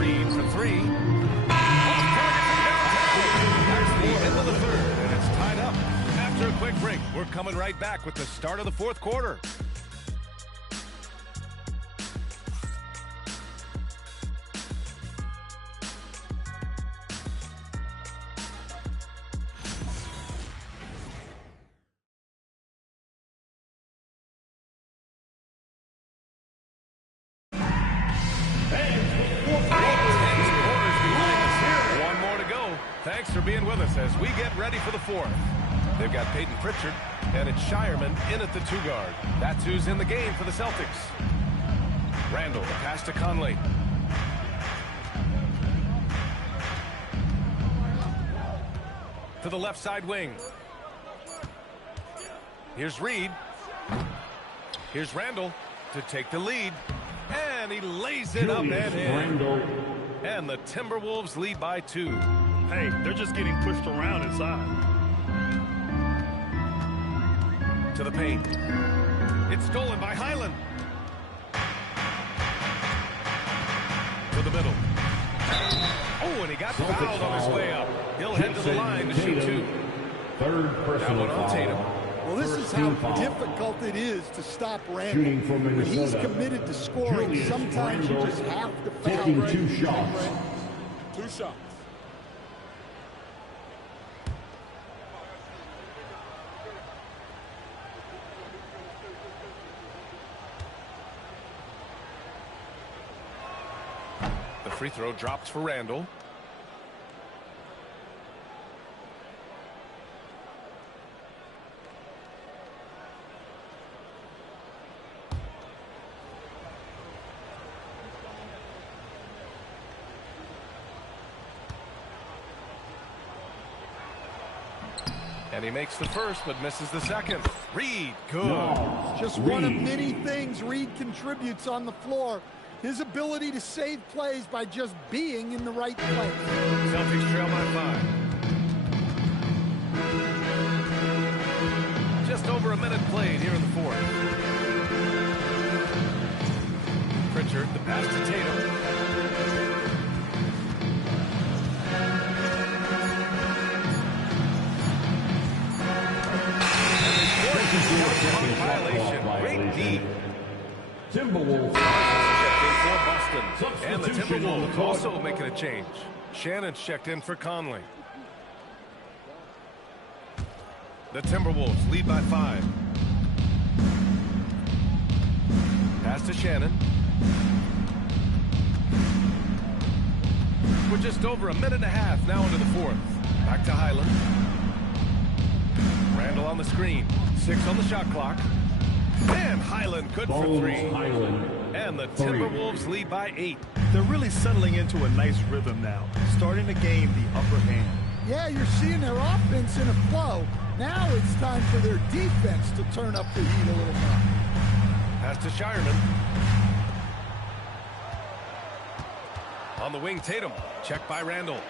Reed for three. Off target from downtown. That's the end of the third, and it's tied up. After a quick break, we're coming right back with the start of the fourth quarter. Thanks for being with us as we get ready for the fourth. They've got Peyton Pritchard, and it's Shireman in at the 2 guard. That's who's in the game for the Celtics. Randall, the pass to Conley. To the left side wing. Here's Reed. Here's Randall to take the lead. And he lays it up and in. And the Timberwolves lead by 2. Hey, they're just getting pushed around inside. To the paint. It's stolen by Highland. To the middle. Oh, and he got fouled on his way up. He'll head to the line to shoot 2. Third personal foul on Tatum. Well, this is how difficult it is to stop Randall. When he's committed to scoring, sometimes you just have to foul. Taking 2 shots. 2 shots. The free throw drops for Randall. And he makes the first, but misses the second. Reed, good. No. Just one of many things Reed contributes on the floor. His ability to save plays by just being in the right place. Celtics trail by 5. Just over a minute played here in the fourth. Pritchard, the pass to Tatum. Violation. Great deep. Timberwolves. Checked in for Boston. And the Timberwolves also making a change. Shannon's checked in for Conley. The Timberwolves lead by 5. Pass to Shannon. We're just over a minute and a half now into the fourth. Back to Highland. Randall on the screen. 6 on the shot clock. And Highland good for 3. And the Timberwolves lead by 8. They're really settling into a nice rhythm now, starting to gain the upper hand. Yeah, you're seeing their offense in a flow. Now it's time for their defense to turn up the heat a little more. Pass to Shireman. On the wing, Tatum. Check by Randall.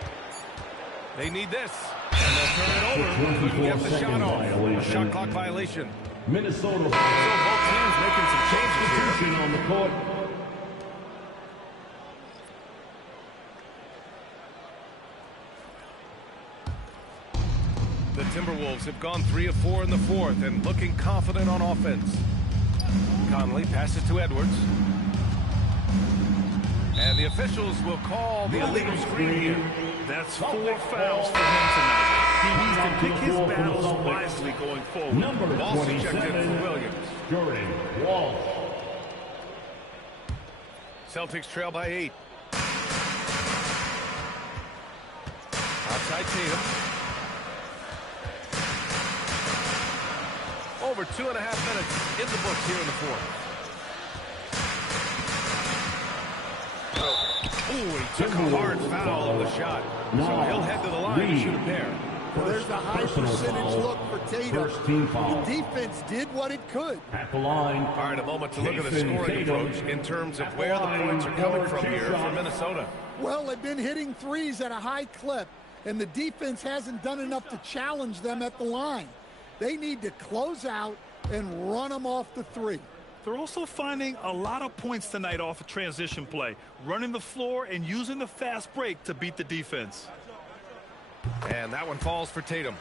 They need this. And they'll turn it over. Couldn't get the shot off. A shot clock violation. Minnesota. So both teams making some changes here. On the court. The Timberwolves have gone 3 of 4 in the fourth and looking confident on offense. Conley passes to Edwards. And the officials will call the illegal screen here. That's 4 fouls for him tonight. He needs to pick his battles wisely going forward. Number Also 27, checked in for Williams. Jordan Walsh. Celtics trail by 8. Outside Tatum. Over 2.5 minutes in the books here in the fourth. Ooh, he took a hard foul on the shot. So he'll head to the line to shoot a pair. Well, there's the high percentage look for Tatum. First team foul. The defense did what it could. At the line. All right, a moment to look at the scoring approach in terms of where the points are coming from here for Minnesota. Well, they've been hitting threes at a high clip, and the defense hasn't done enough to challenge them at the line. They need to close out and run them off the three. They're also finding a lot of points tonight off of transition play, running the floor and using the fast break to beat the defense. And that one falls for Tatum.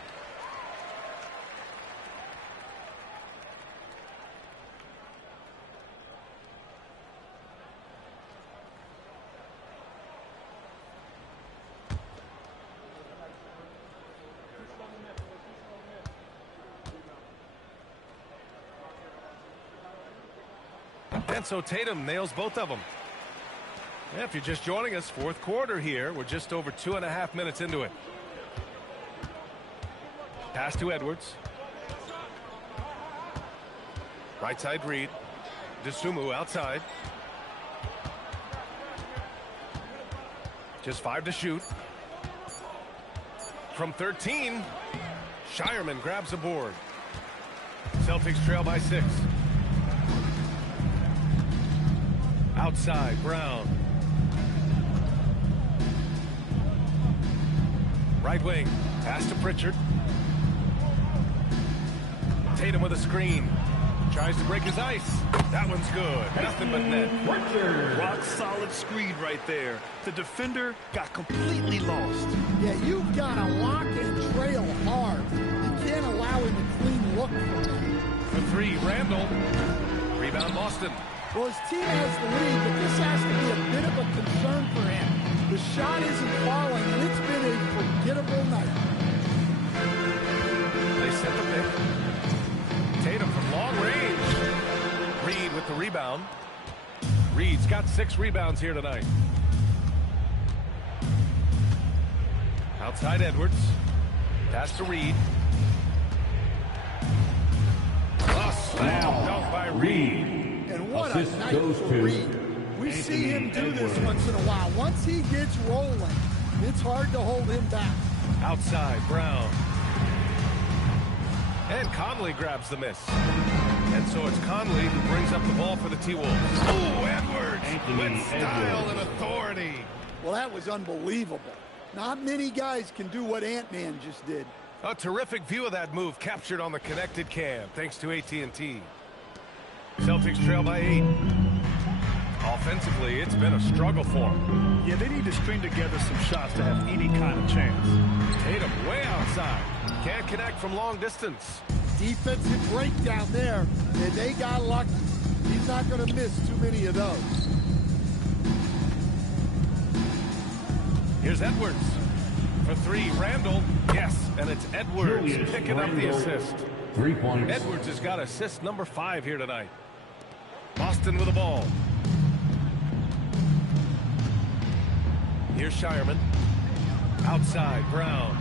And so Tatum nails both of them. Yeah, if you're just joining us, fourth quarter here. We're just over 2.5 minutes into it. Pass to Edwards. Right side Reed. Dosunmu outside. Just 5 to shoot. From 13, Shireman grabs the board. Celtics trail by 6. Outside, Brown. Right wing, pass to Pritchard. Tatum with a screen. Tries to break his ice. That one's good. Nothing but net. Rock solid screen right there. The defender got completely lost. Yeah, you've got to lock and trail hard. You can't allow him a clean look for him. For 3, Randall. Rebound Boston. Well, his team has the lead, but this has to be a bit of a concern for him. The shot isn't falling, and it's been a forgettable night. They set the pick. Tatum from long range. Reed with the rebound. Reed's got 6 rebounds here tonight. Outside Edwards. Pass to Reed. A slam dunk by Reed. And what a night for Reed. We see him do this once in a while. Once he gets rolling, it's hard to hold him back. Outside, Brown. And Conley grabs the miss. And so it's Conley who brings up the ball for the T-Wolves. Oh, Edwards with style and authority. Well, that was unbelievable. Not many guys can do what Ant-Man just did. A terrific view of that move captured on the connected cam, thanks to AT&T. Celtics trail by 8. Offensively, it's been a struggle for them. Yeah, they need to string together some shots to have any kind of chance. Tatum way outside. Can't connect from long distance. Defensive breakdown there, and they got lucky. He's not going to miss too many of those. Here's Edwards. For 3, Randall. Yes, and it's Edwards picking up the assist. 3 points. Edwards has got assist number 5 here tonight. Boston with the ball. Here's Shireman. Outside, Brown.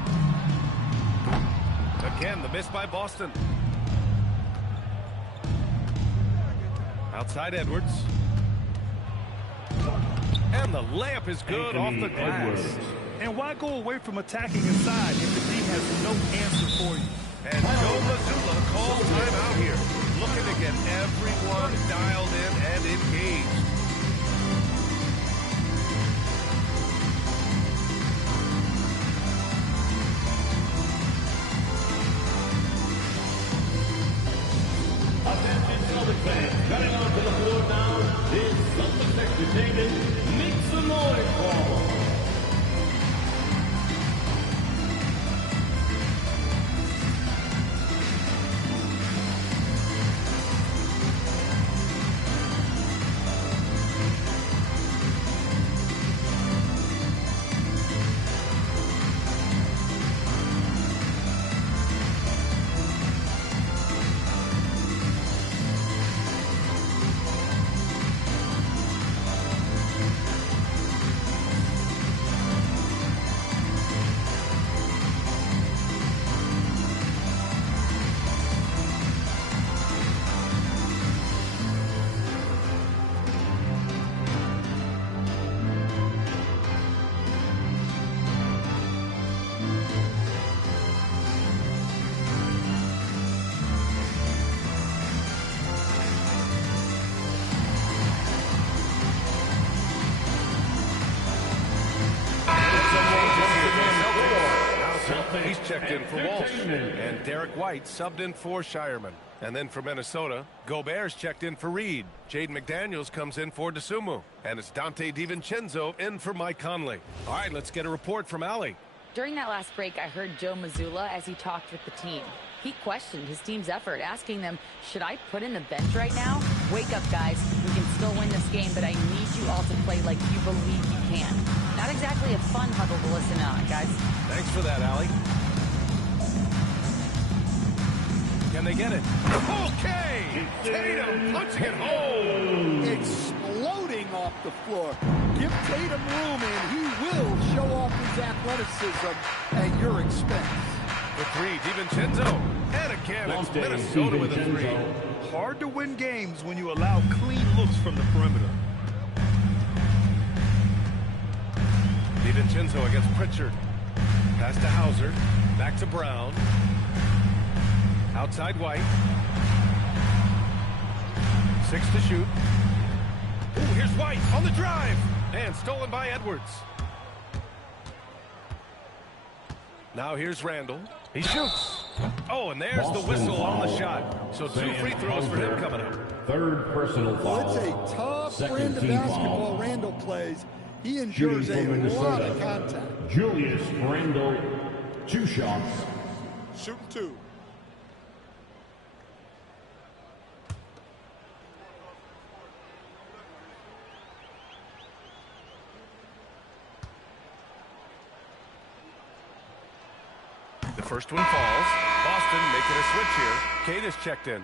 Again, the miss by Boston. Outside Edwards. And the layup is good off the glass. And why go away from attacking inside if the team has no answer for you? And Joe Mazzulla calls timeout here. Looking to get everyone dialed in and engaged. Attention Celtics fans, coming onto the floor now is Celtics Entertainment. Make some noise for them. He's checked in for Walsh. And Derek White subbed in for Shireman. And then for Minnesota, Gobert's checked in for Reed. Jaden McDaniels comes in for DeSumo. And it's Dante DiVincenzo in for Mike Conley. All right, let's get a report from Allie. During that last break, I heard Joe Mazzulla as he talked with the team. He questioned his team's effort, asking them, should I put in the bench right now? Wake up, guys. We can still win this game, but I need you all to play like you believe you can. Not exactly a fun huddle to listen on, guys. Thanks for that, Allie. Can they get it? Okay! Tatum punching it home! Exploding off the floor. Give Tatum room and he will show off his athleticism at your expense. The three, DiVincenzo. And again, it's Minnesota with a three. Hard to win games when you allow clean looks from the perimeter. DiVincenzo against Pritchard. Pass to Hauser. Back to Brown. Outside White. 6 to shoot. Ooh, here's White on the drive. And stolen by Edwards. Now here's Randall. He shoots. Oh, and there's the whistle on the shot. So 2 free throws for him coming up. Third personal foul. Well, it's a tough brand of basketball Randall plays. He endures a lot of contact. Julius Randall, 2 shots. Shooting 2. The first one falls. Boston making a switch here. Kate is checked in.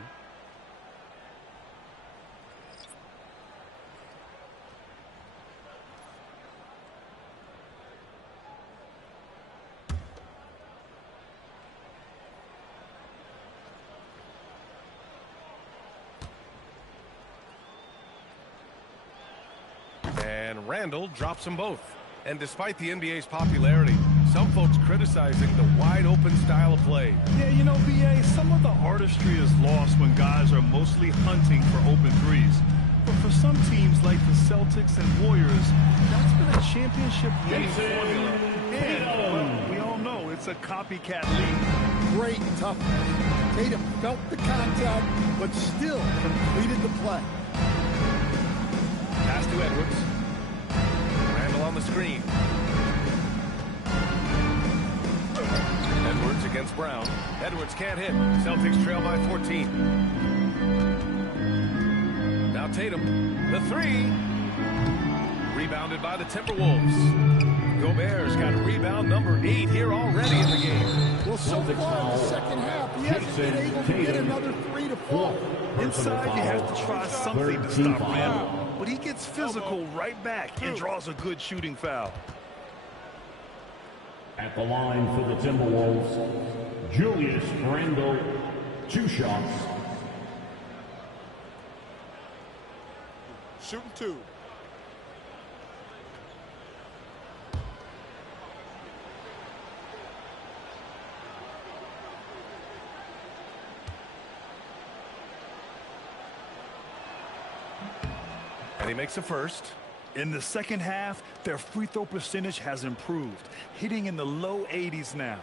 And Randall drops them both. And despite the NBA's popularity, some folks criticizing the wide-open style of play. Yeah, you know, BA, some of the artistry is lost when guys are mostly hunting for open threes. But for some teams like the Celtics and Warriors, that's been a championship-winning formula. And, well, we all know it's a copycat league. Great toughness. Tatum felt the contact, but still completed the play. Pass to Edwards. Randall on the screen. Edwards against Brown. Edwards can't hit. Celtics trail by 14. Now Tatum. The three. Rebounded by the Timberwolves. Gobert's got rebound number 8 here already in the game. Well, so far in the second half, he hasn't been able to get another 3 to fall. Inside, you have to try something to stop Randall. But he gets physical right back and draws a good shooting foul. At the line for the Timberwolves, Julius Randle, 2 shots. Shooting 2. And he makes a first. In the second half, their free throw percentage has improved, hitting in the low 80s now.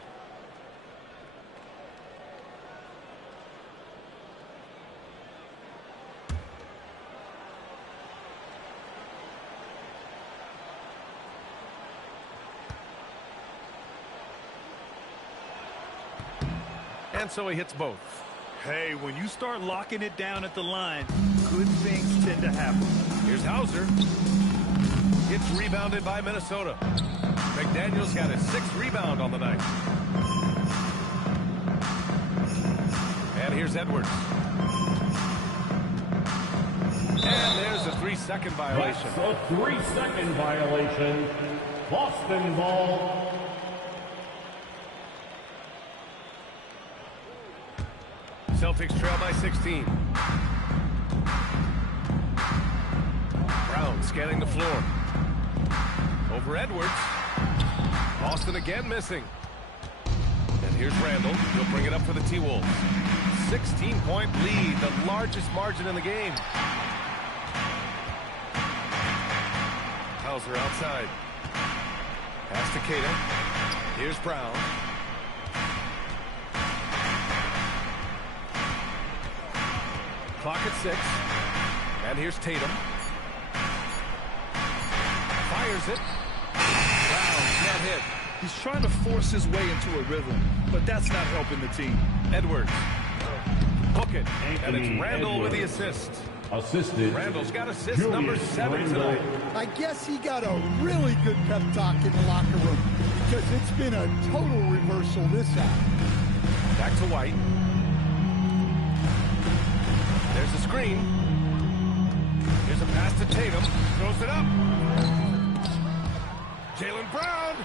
And so he hits both. Hey, when you start locking it down at the line, good things tend to happen. Here's Hauser. It's rebounded by Minnesota. McDaniels got his 6th rebound on the night. And here's Edwards. And there's a 3-second violation. That's a 3-second violation. Boston ball. Celtics trail by 16. Brown scanning the floor. Over Edwards. Boston again missing. And here's Randall. He'll bring it up for the T-Wolves. 16-point lead, the largest margin in the game. Hauser outside. Pass to Kata. Here's Brown. Clock at 6. And here's Tatum. Fires it. Brown can't hit. He's trying to force his way into a rhythm, but that's not helping the team. Edwards. Hook it. And Anthony it's Randall Edwards. with the assist. Assisted. Randall's got assist number 7 tonight. I guess he got a really good pep talk in the locker room because it's been a total reversal this half. Back to White. There's a screen. Here's a pass to Tatum. Throws it up. Jaylen Brown.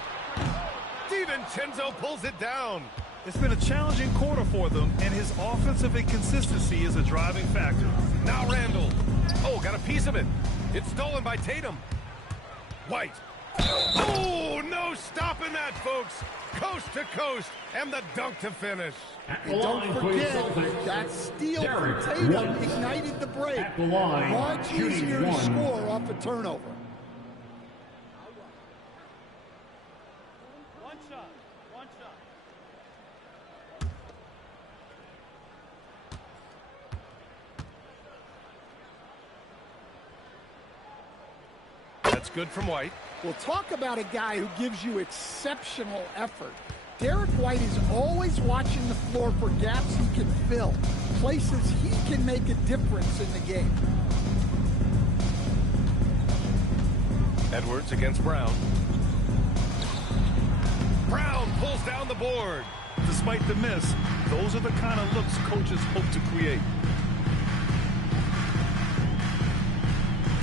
DiVincenzo pulls it down. It's been a challenging quarter for them, and his offensive inconsistency is a driving factor. Now Randall. Oh, got a piece of it. It's stolen by Tatum. White. Oh, no stopping that, folks. Coast to coast, and the dunk to finish. And don't forget, that steal from Tatum ignited the break. At the line, Much easier to score off a turnover. That's good from White. We'll talk about a guy who gives you exceptional effort. Derek White is always watching the floor for gaps he can fill, places he can make a difference in the game. Edwards against Brown. Brown pulls down the board. Despite the miss, those are the kind of looks coaches hope to create.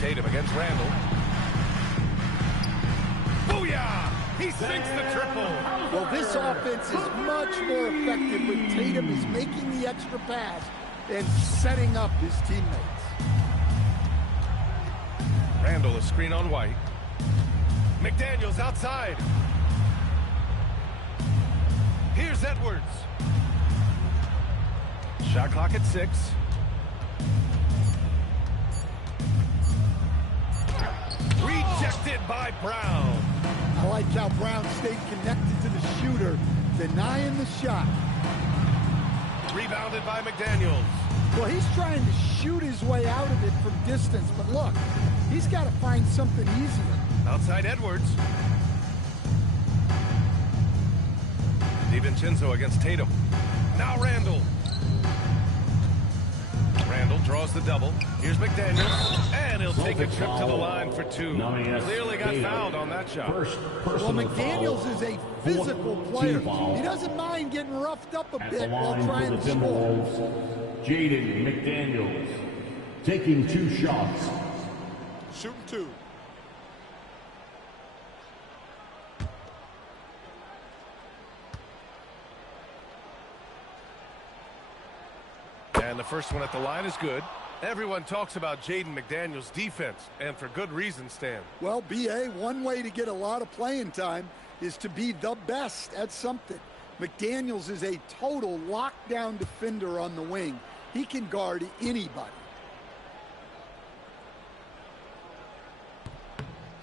Tatum against Randall. Booyah! He sinks the triple. Well, this offense is much more effective when Tatum is making the extra pass and setting up his teammates. Randall, a screen on White. McDaniels outside. Here's Edwards. Shot clock at 6. Rejected by Brown. I like how Brown stayed connected to the shooter, denying the shot. Rebounded by McDaniels. Well, he's trying to shoot his way out of it from distance, but look, he's got to find something easier. Outside Edwards. DiVincenzo against Tatum. Now Randall. Randall draws the double. Here's McDaniels. And he'll take a trip to the line for 2. Clearly got fouled on that shot. Well, McDaniels is a physical player. He doesn't mind getting roughed up a bit while trying to score. Jaden McDaniels taking 2 shots. Shooting 2. And the first one at the line is good. Everyone talks about Jaden McDaniels' defense, and for good reason, Stan. Well, B.A., one way to get a lot of playing time is to be the best at something. McDaniels is a total lockdown defender on the wing. He can guard anybody.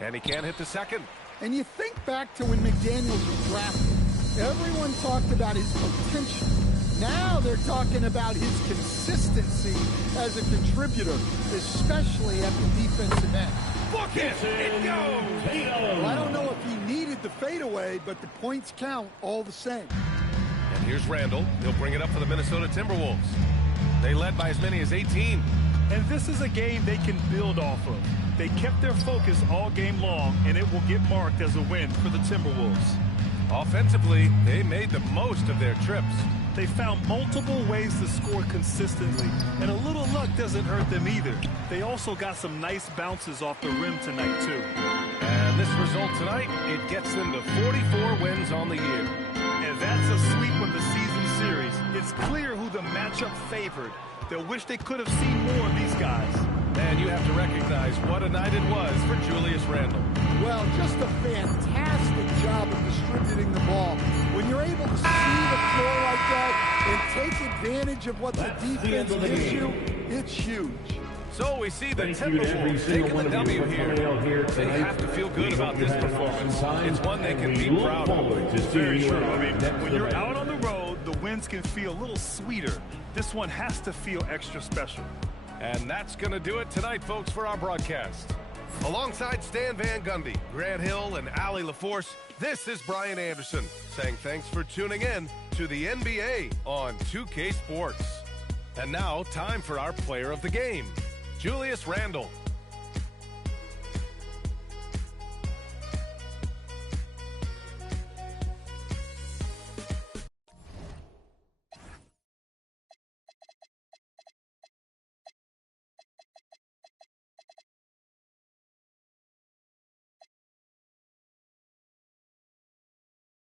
And he can't hit the second. And you think back to when McDaniels was drafted. Everyone talked about his potential. Now they're talking about his consistency as a contributor, especially at the defensive end. Look it! It goes! Well, I don't know if he needed the fadeaway, but the points count all the same. And here's Randall. He'll bring it up for the Minnesota Timberwolves. They led by as many as 18. And this is a game they can build off of. They kept their focus all game long, and it will get marked as a win for the Timberwolves. Offensively, they made the most of their trips. They found multiple ways to score consistently, and a little luck doesn't hurt them either. They also got some nice bounces off the rim tonight, too. And this result tonight, it gets them to 44 wins on the year. And that's a sweep of the season series. It's clear who the matchup favored. They'll wish they could have seen more of these guys. And you have to recognize what a night it was for Julius Randle. Well, just a fantastic job of distributing the ball. When you're able to see the floor like that and take advantage of what the defense gives you, it's huge. So we see the Timberwolves taking the W here. They have to feel good about this performance. It's one they can be proud of. Very true. I mean, when you're out on the road, the wins can feel a little sweeter. This one has to feel extra special. And that's going to do it tonight, folks, for our broadcast. Alongside Stan Van Gundy, Grant Hill, and Allie LaForce, this is Brian Anderson saying thanks for tuning in to the NBA on 2K Sports. And now, time for our player of the game, Julius Randle.